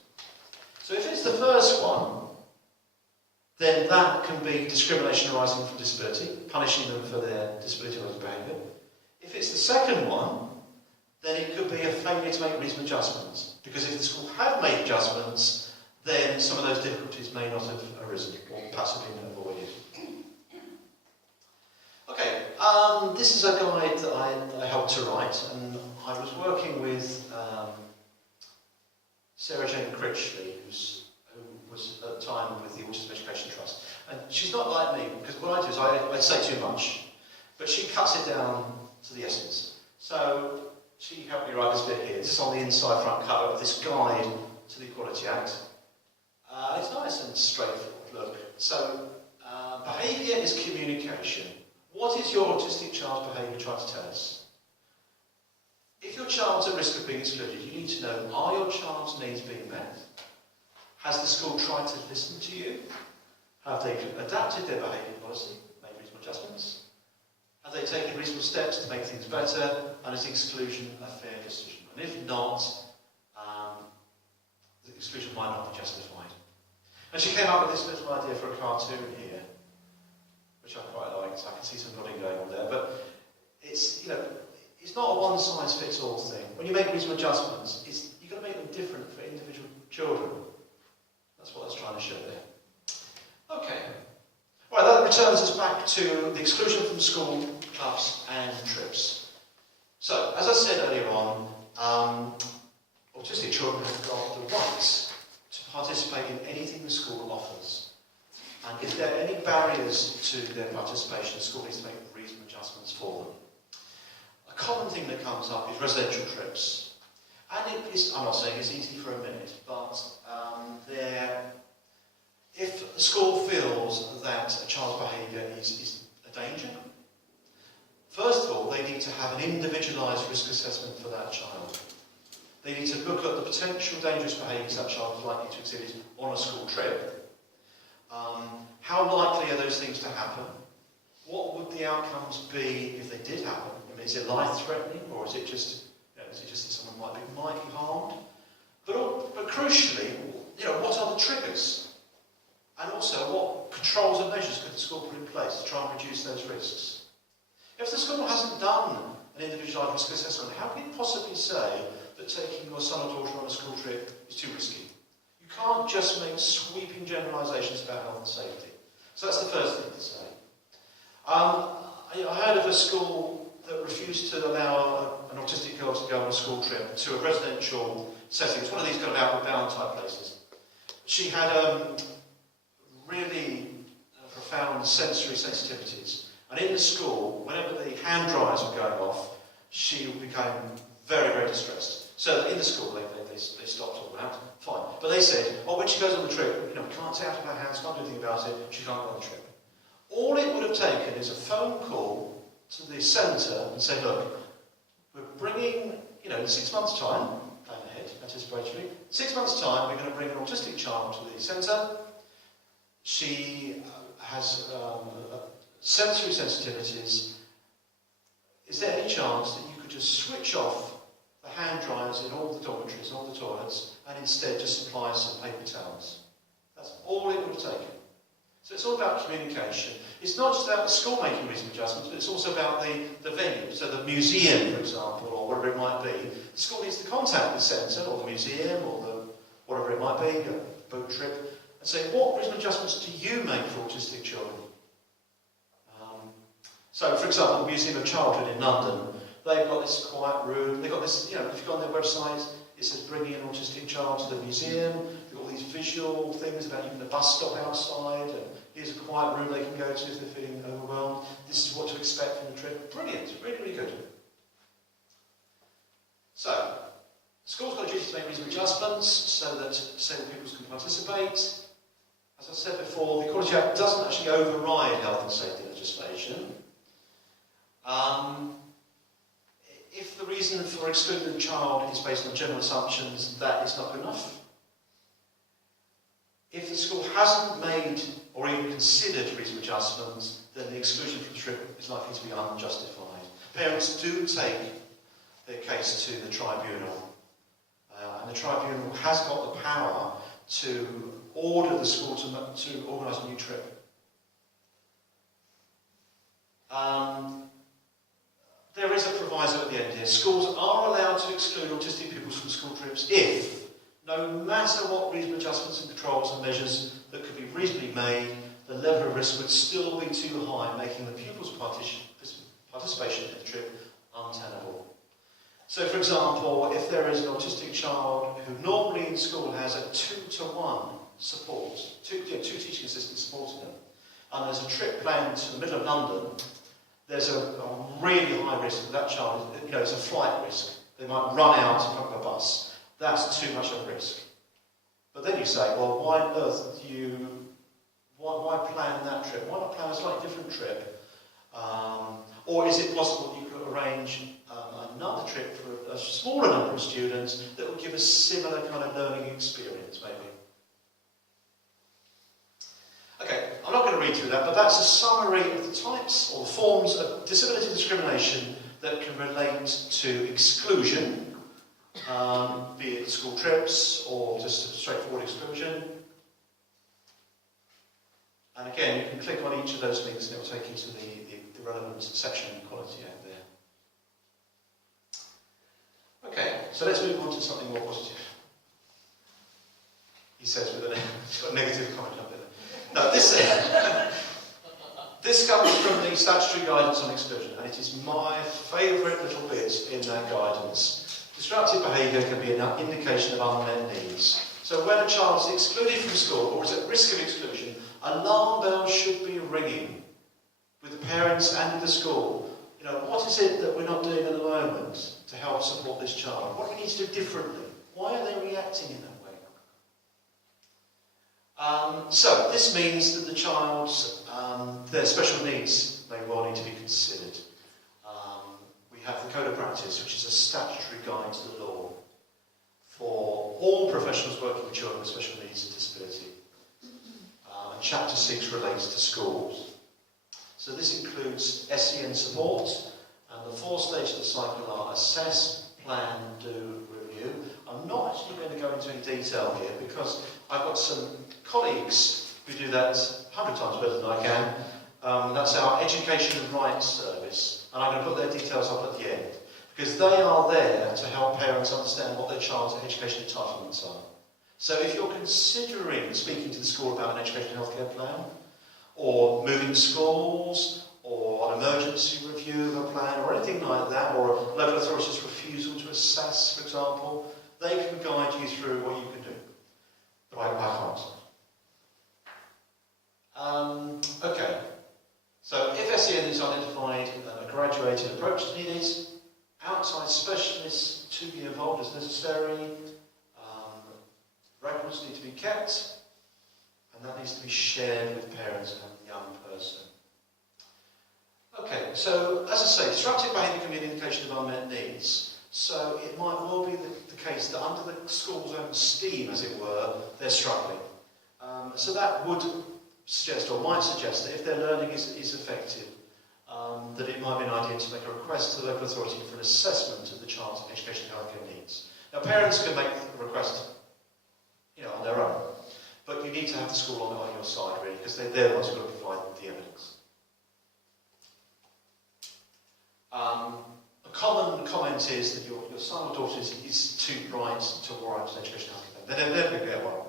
So if it's the first one, then that can be discrimination arising from disability, punishing them for their disability-related behaviour. If it's the second one, then it could be a failure to make reasonable adjustments. Because if the school had made adjustmts, then some of those difficulties may not have arisen, or perhaps have been avoided. Okay, this is a guide that I helped to write, and I was working with Sarah Jane Critchley, who was at the time with the Autism Education Trust. And she's not like me, because what I do is I say too much, but she cuts it down to the essence. So she helped me write this bit here. This is on the inside front cover of this guide to the Equality Act. It's nice and straightforward, look. So, behaviour is communication. What is your autistic child's behaviour trying to tell us? If your child's at risk of being excluded, you need to know, are your child's needs being met? Has the school tried to listen to you? Have they adapted their behaviour policy, made reasonable adjustments? Have they taken reasonable steps to make things better? And is exclusion a fair decision? And if not, the exclusion might not be justified. And she came up with this little idea for a cartoon here, which I quite liked. I can see some nodding going on there. But it's, it's not a one-size-fits-all thing. When you make reasonable adjustments, you've got to make them different for individual children. That's what I was trying to show there. Okay. Right, that returns us back to the exclusion from school, clubs and trips. So, as I said earlier on, autistic children have got the right to participate in anything the school offers. And if there are any barriers to their participation, the school needs to make reasonable adjustments for them. A common thing that comes up is residential trips. And it is, I'm not saying it's easy for a minute, but if the school feels that a child's behaviour is a danger, first of all, they need to have an individualised risk assessment for that child. They need to look at the potential dangerous behaviours that child is likely to exhibit on a school trip. How likely are those things to happen? What would the outcomes be if they did happen? I mean, is it life-threatening, or is it just that someone might be harmed? But crucially, what are the triggers? And also, what controls and measures could the school put in place to try and reduce those risks? If the school hasn't done an individualised risk assessment, how can you possibly say that taking your son or daughter on a school trip is too risky? You can't just make sweeping generalisations about health and safety. So that's the first thing to say. I heard of a school that refused to allow an autistic girl to go on a school trip to a residential setting. It's one of these kind of outward bound type places. She had really profound sensory sensitivities. And in the school, whenever the hand dryers were going off, she became very, very distressed. So in the school, they stopped all that, fine. But they said, oh, when she goes on the trip, we can't take out of her hands, can't do anything about it, she can't go on the trip. All it would have taken is a phone call to the centre and say, look, we're bringing, in 6 months' time, plan ahead, anticipatory, 6 months' time, we're going to bring an autistic child to the centre. She has sensory sensitivities. Is there any chance that you could just switch off the hand dryers in all the dormitories, all the toilets, and instead just supply some paper towels? That's all it would have taken. So it's all about communication. It's not just about the school making reasonable adjustments, but it's also about the venue. So the museum, for example, or whatever it might be, the school needs to contact the centre, or the museum, or the whatever it might be, a boat trip, and say, what reasonable adjustments do you make for autistic children? So, for example, the Museum of Childhood in London, they've got this quiet room, they've got this, if you go on their website, it says bringing an autistic child to the museum, they've got all these visual things about even the bus stop outside, and here's a quiet room they can go to if they're feeling overwhelmed, this is what to expect from the trip. Brilliant, really, really good. So, schools got a duty to make reasonable adjustments so that disabled pupils can participate. As I said before, the Equality Act doesn't actually override health and safety legislation. If the reason for excluding the child is based on general assumptions, that is not good enough. If the school hasn't made or even considered reasonable adjustments, then the exclusion from the trip is likely to be unjustified. Parents do take their case to the tribunal, and the tribunal has got the power to order the school to organise a new trip. There is a proviso at the end here. Schools are allowed to exclude autistic pupils from school trips if, no matter what reasonable adjustments and controls and measures that could be reasonably made, the level of risk would still be too high, making the pupils' participation in the trip untenable. So, for example, if there is an autistic child who normally in school has a 2-to-1 support, two teaching assistants supporting them, and there's a trip planned to the middle of London, there's a really high risk that child, it's a flight risk. They might run out in front of a bus. That's too much of a risk. But then you say, well, why on earth why plan that trip? Why not plan a slightly different trip? Or is it possible you could arrange another trip for a smaller number of students that would give a similar kind of learning experience, maybe? Okay, I'm not going to read through that, but that's a summary of the types or the forms of disability discrimination that can relate to exclusion, be it school trips or just a straightforward exclusion. And again, you can click on each of those links and it will take you to the relevant section of the Equality Act there. Okay, so let's move on to something more positive. He says with a negative comment up there. No, this comes from the statutory guidance on exclusion, and it is my favourite little bit in that guidance. Disruptive behaviour can be an indication of unmet needs. So when a child is excluded from school or is at risk of exclusion, alarm bells should be ringing with the parents and with the school. What is it that we're not doing at the moment to help support this child? What do we need to do differently? Why are they reacting in that way? So this means that the child's their special needs may well need to be considered. We have the Code of Practice, which is a statutory guide to the law for all professionals working with children with special needs and disability. And Chapter 6 relates to schools. So this includes SEN support, and the 4 stages of the cycle are assess, plan, do, review. I'm not actually going to go into any detail here because I've got some colleagues who do that 100 times better than I can. That's our Education and Rights Service, and I'm going to put their details up at the end because they are there to help parents understand what their child's education entitlements are. So if you're considering speaking to the school about an education and healthcare plan, or moving schools, or an emergency review of a plan, or anything like that, or a local authority's refusal to assess, for example, they can guide you through what you can do. But I can't. Okay. So if SEN is identified, a graduated approach is needed. Outside specialists to be involved as necessary. Records need to be kept, and that needs to be shared with parents and the young person. Okay, so as I say, disruptive behaviour can be an indication of unmet needs. So it might well be the case that under the school's own steam, as it were, they're struggling. So that would suggest, or might suggest, that if their learning is effective, that it might be an idea to make a request to the local authority for an assessment of the child's education and healthcare needs. Now, parents can make a request, on their own, but you need to have the school on your side, really, because they're the ones who are going to provide the evidence. A common comment is that your son or daughter is too bright to warrant an education and healthcare. They're never going to get one.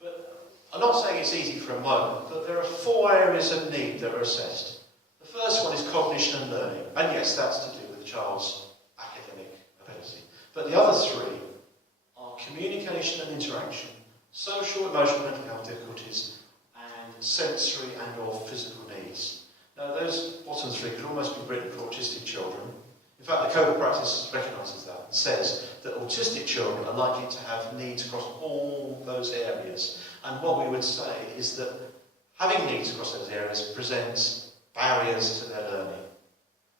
But I'm not saying it's easy for a moment, but there are 4 areas of need that are assessed. The first one is cognition and learning, and yes, that's to do with the child's academic ability. But the other 3 are communication and interaction, social, emotional, mental health difficulties, and sensory and or physical needs. Now, those bottom 3 could almost be written for autistic children. In fact, the Code of Practice recognises that and says that autistic children are likely to have needs across all those areas. And what we would say is that having needs across those areas presents barriers to their learning.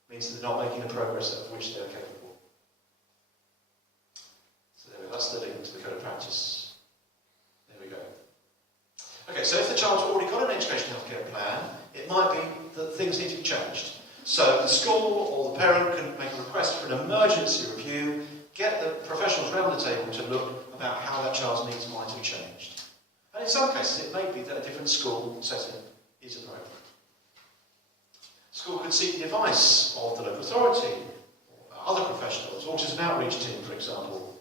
It means that they're not making the progress of which they're capable. So there we go. That's the link to the Code of Practice. There we go. Okay, so if the child's already got an education and healthcare plan, it might be that things need to be changed. So the school or the parent can make a request for an emergency review, get the professionals around the table to look about how that child's needs might have changed. And in some cases, it may be that a different school setting is appropriate. School could seek the advice of the local authority, or other professionals, autism outreach team, for example.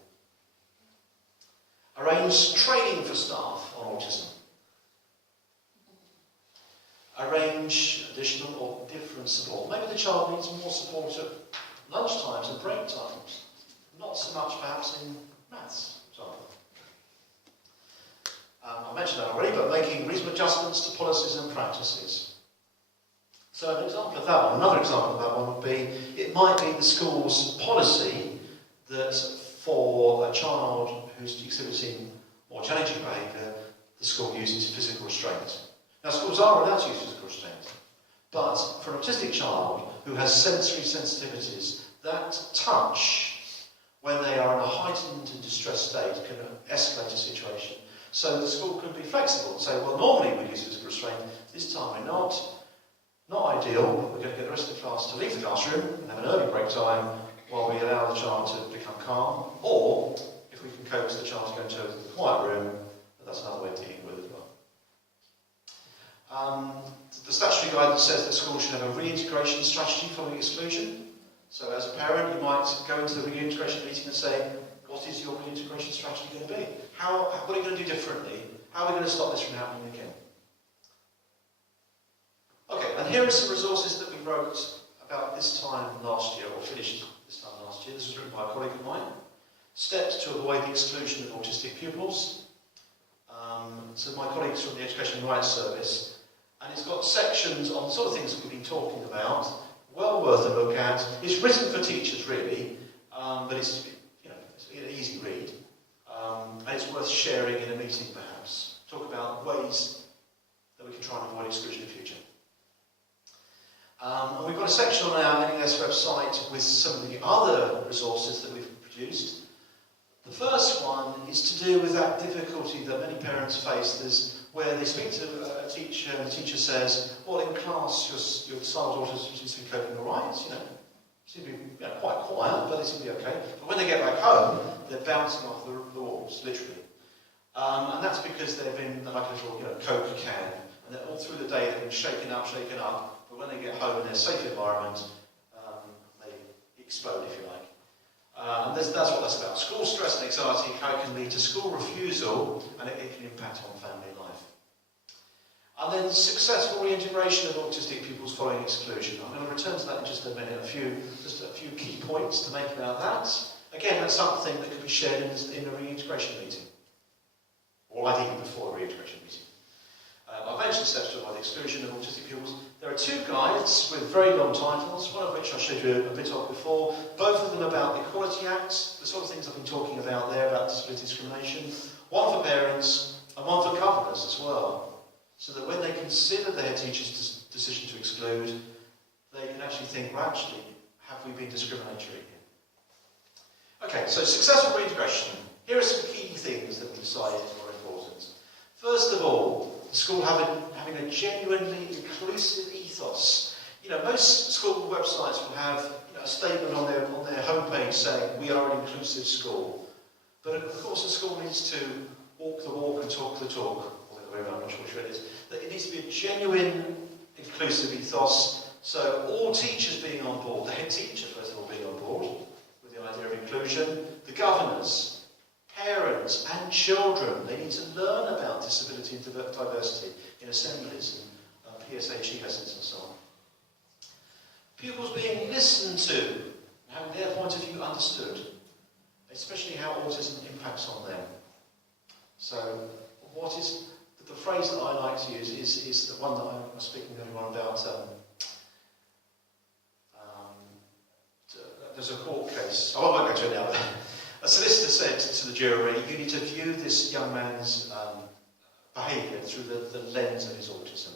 Arrange training for staff on autism. Arrange additional or different support. Maybe the child needs more support at lunch times and break times. Not so much perhaps in maths, for example. I mentioned that already, but making reasonable adjustments to policies and practices. So an example of that one, another example of that one would be, it might be the school's policy that for a child who's exhibiting more challenging behaviour, the school uses physical restraint. Now, schools are allowed to use physical restraint, but for an autistic child who has sensory sensitivities, that touch, when they are in a heightened and distressed state, can escalate a situation. So the school can be flexible and say, well, normally we use physical restraint, this time we're not. Not ideal, we're going to get the rest of the class to leave the classroom and have an early break time while we allow the child to become calm, or if we can coax the child to go into the quiet room, that's another way of dealing with it as well. The statutory guidance says that schools should have a reintegration strategy following exclusion. So as a parent, you might go into the reintegration meeting and say, what is your reintegration strategy going to be? What are you going to do differently? How are we going to stop this from happening again? Okay, and here are some resources that we wrote about this time last year, or finished this time last year. This was written by a colleague of mine. Steps to avoid the exclusion of autistic pupils. So my colleagues from the Education and Rights Service, and it's got sections on the sort of things that we've been talking about. Well worth a look at. It's written for teachers, really, but it's an easy read, and it's worth sharing in a meeting, perhaps. Talk about ways that we can try and avoid exclusion in the future. And we've got a section on our NES website with some of the other resources that we've produced. The first one is to do with that difficulty that many parents face. There's where they speak to a teacher and the teacher says, well, in class your son or daughter seems to be coping all right, seem to be quite quiet, but they seem to be okay. But when they get back home, they're bouncing off the walls, literally. And that's because they've been like a little Coke can, and all through the day they've been shaken up, but when they get home in a safe environment, they explode, if you like. And that's what that's about. School stress and anxiety, how it can lead to school refusal, and it can impact on family life. And then successful reintegration of autistic pupils following exclusion. I'm going to return to that in just a minute, just a few key points to make about that. Again, that's something that could be shared in a reintegration meeting, or ideally before a reintegration meeting. I've mentioned steps to avoid the exclusion of autistic pupils. There are two guides with very long titles, one of which I showed you a bit of before, both of them about the Equality Act, the sort of things I've been talking about there about disability discrimination, one for parents and one for governors as well, so that when they consider their teacher's decision to exclude, they can actually think, well, actually, have we been discriminatory here? Okay, so successful reintegration. Here are some key things that we decided were important. First of all, the school having a genuinely inclusive ethos. You know, most school websites will have a statement on their homepage saying, we are an inclusive school. But of course the school needs to walk the walk and talk the talk, or the way around, I'm not sure which way it is. That it needs to be a genuine inclusive ethos, so all teachers being on board, the head teacher first of all being on board with the idea of inclusion, the governors, parents and children, they need to learn about disability and diversity in assemblies and PSHE lessons and so on. Pupils being listened to, having their point of view understood, especially how autism impacts on them. So, what is the phrase that I like to use is the one that I was speaking to everyone about. There's a court case. I won't go to it now. A solicitor said to the jury, "You need to view this young man's behaviour through the lens of his autism,"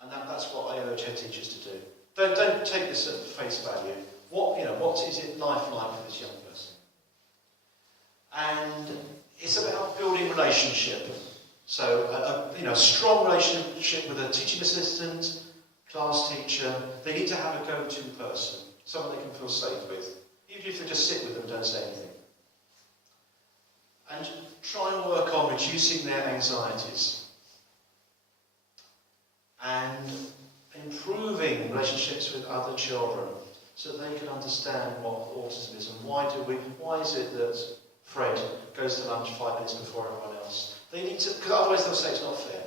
and that's what I urge head teachers to do. Don't take this at face value. What is it life like for this young person? And it's about building relationship. So, a strong relationship with a teaching assistant, class teacher. They need to have a go-to person, someone they can feel safe with, even if they just sit with them and don't say anything. And try and work on reducing their anxieties and improving relationships with other children so that they can understand what autism is and why is it that Fred goes to lunch 5 minutes before everyone else. They need to, because otherwise they'll say it's not fair.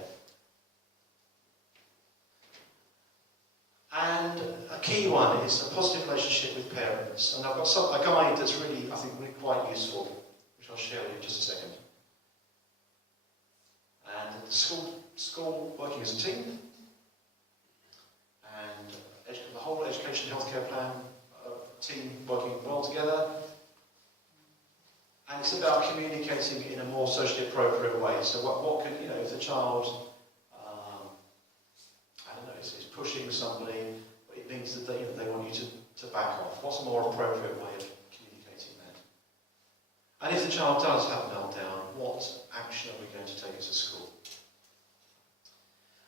And a key one is a positive relationship with parents. And I've got a guide that's really, I think, really quite useful, which I'll share with you in just a second. And the school working as a team, and the whole education and healthcare plan team working well together. And it's about communicating in a more socially appropriate way. So what can, if the child, is pushing somebody, it means that they want you to back off. What's a more appropriate way of communicating that? And if the child does have a meltdown, what action are we going to take as a school?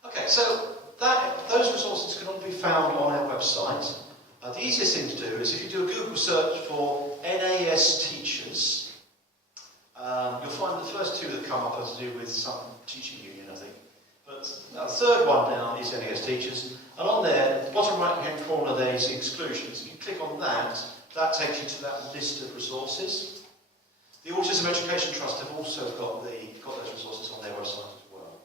Okay, so those resources can all be found on our website. The easiest thing to do is if you do a Google search for NAS teachers, you'll find the first two that come up are to do with some teaching union, I think. But the third one now is NAS teachers. And on there, the bottom right-hand corner there is the exclusions. If you click on that, that takes you to that list of resources. The Autism Education Trust have also got those resources on their website as well.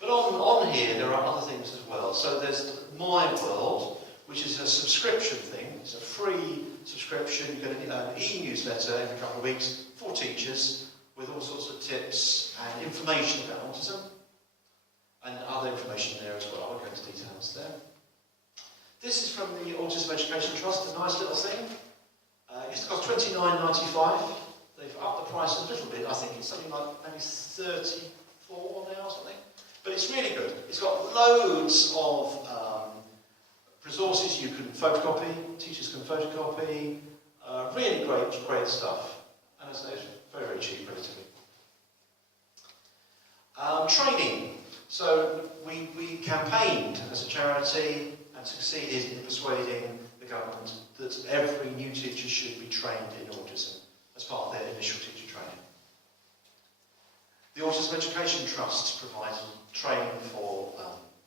But on here, there are other things as well. So there's My World, which is a subscription thing. It's a free subscription. You get an e-newsletter every couple of weeks for teachers with all sorts of tips and information about autism and other information there as well. I won't go into details there. This is from the Autism Education Trust, a nice little thing. It used to cost $29.95. They've upped the price a little bit. I think it's something like maybe $34 now or something. But it's really good. It's got loads of resources you can photocopy, teachers can photocopy, really great stuff. And as I say, it's very, very cheap relatively. Training. So we campaigned as a charity and succeeded in persuading the government that every new teacher should be trained in autism as part of their initial teacher training. The Autism Education Trust provides training for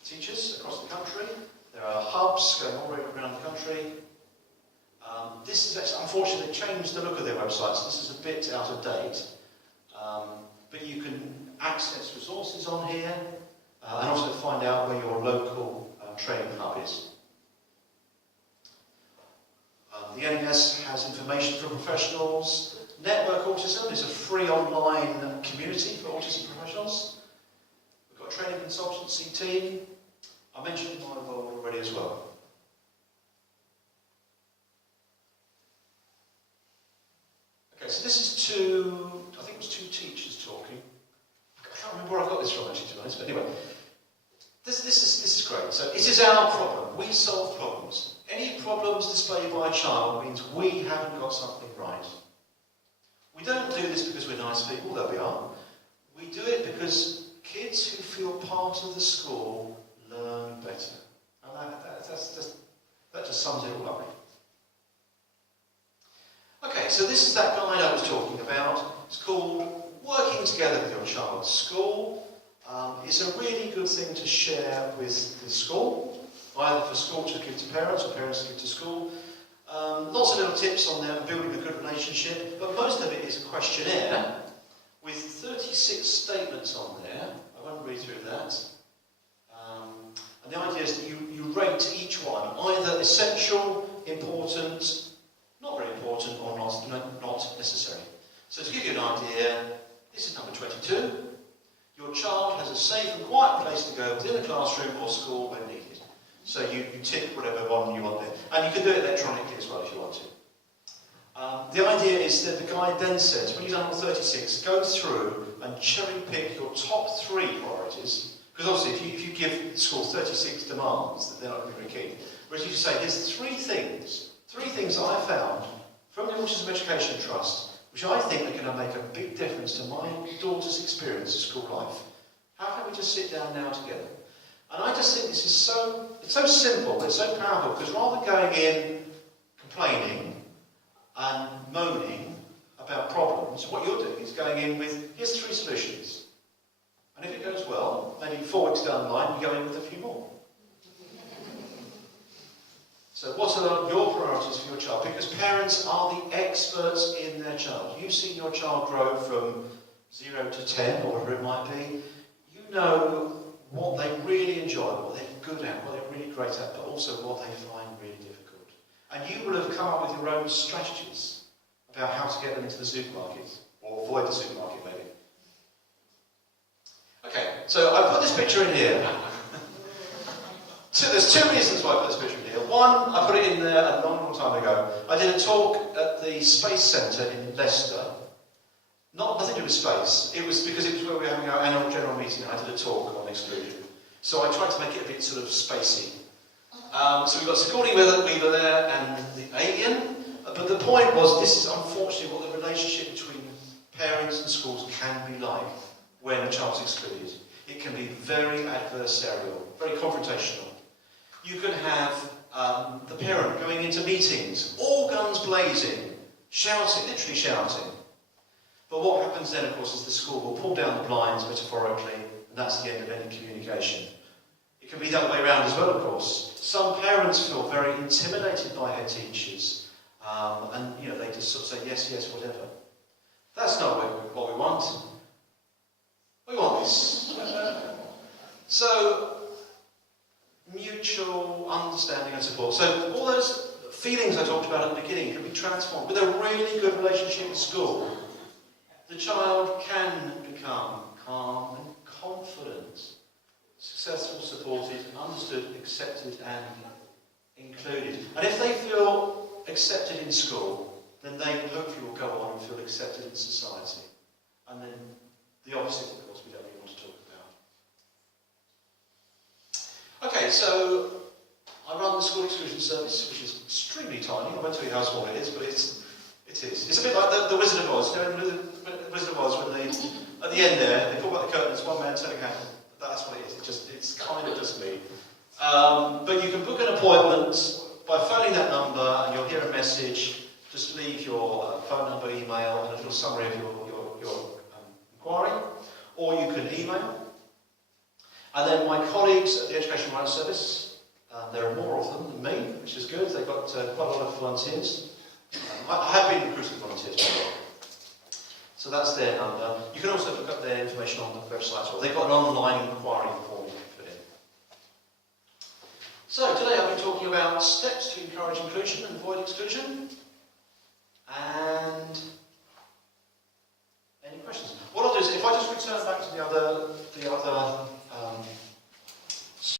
teachers across the country. There are hubs going all around the country. This has actually, unfortunately, changed the look of their websites. This is a bit out of date. But you can access resources on here and also find out where your local training hub is. The NES has information for professionals. Network Autism is a free online community for autism professionals. We've got got a training consultancy team. I mentioned my role already as well. Okay, so this is I think it was two teachers talking. I can't remember where I got this from actually, to be honest, but anyway. This is great. So it is our problem. We solve problems. Any problems displayed by a child means we haven't got something right. We don't do this because we're nice people, though we are. We do it because kids who feel part of the school learn better. And that just sums it all up. Okay, so this is that guide I was talking about. It's called Working Together with Your Child's School. It's a really good thing to share with the school, either for school to give to parents or parents to give to school. Lots of little tips on there for building a good relationship, but most of it is a questionnaire with 36 statements on there. I won't read through that. And the idea is that you rate each one, either essential, important, not very important, or not necessary. So to give you an idea, this is number 22. Your child has a safe and quiet place to go within a classroom or school when needed. So you tick whatever one you want there. And you can do it electronically as well if you want to. The idea is that the guide then says, when you've done all 36, go through and cherry pick your top 3 priorities. Because obviously if you give the school 36 demands, they're not going to be very keen. Whereas you say, here's 3 things that I found from the Autism Education Trust, which I think are going to make a big difference to my daughter's experience of school life. How can we just sit down now together? And I just think this is it's so simple, but it's so powerful, because rather than going in complaining and moaning about problems, what you're doing is going in with, here's 3 solutions. And if it goes well, maybe 4 weeks down the line, you go in with a few more. So what are your priorities for your child? Because parents are the experts in their child. You've seen your child grow from 0 to 10, or whatever it might be. You know what they really enjoy, what they're good at, what they're really great at, but also what they find really difficult. And you will have come up with your own strategies about how to get them into the supermarket, or avoid the supermarket maybe. Okay, so I put this picture in here. There's 2 reasons why I put this picture in here. One, I put it in there a long time ago. I did a talk at the Space Centre in Leicester. Nothing to do with space. It was because it was where we were having our annual general meeting. I did a talk on exclusion. So I tried to make it a bit sort of spacey. So we got Sigourney Weaver there and the alien. But the point was, this is unfortunately what the relationship between parents and schools can be like when a child's excluded. It can be very adversarial, very confrontational. You can have the parent going into meetings, all guns blazing, shouting, literally shouting. But what happens then, of course, is the school will pull down the blinds, metaphorically, and that's the end of any communication. It can be that way around as well, of course. Some parents feel very intimidated by head teachers, and they just sort of say, yes, yes, whatever. That's not what we want. We want this. So, mutual understanding and support. So all those feelings I talked about at the beginning can be transformed. With a really good relationship with school, the child can become calm and confident, successful, supported, understood, accepted and included. And if they feel accepted in school, then they hopefully will go on and feel accepted in society. And then the opposite, of course, we don't really want to talk about. Okay, so I run the school exclusion service, which is extremely tiny. I won't tell you how small it is, but it is. It's a bit like the Wizard of Oz. You know, the Wizard of Oz, when at the end there, they pull back the curtains, one man turning out. That's what it is. It's kind of just me. But you can book an appointment by phoning that number, and you'll hear a message. Just leave your phone number, email, and a little summary of your inquiry, or you can email. And then my colleagues at the Education Rights Service, there are more of them than me, which is good. They've got quite a lot of volunteers. I have been recruiting volunteers before. So that's their number. You can also look up their information on the website as well. They've got an online inquiry form you can fill in. So today I've been talking about steps to encourage inclusion and avoid exclusion. And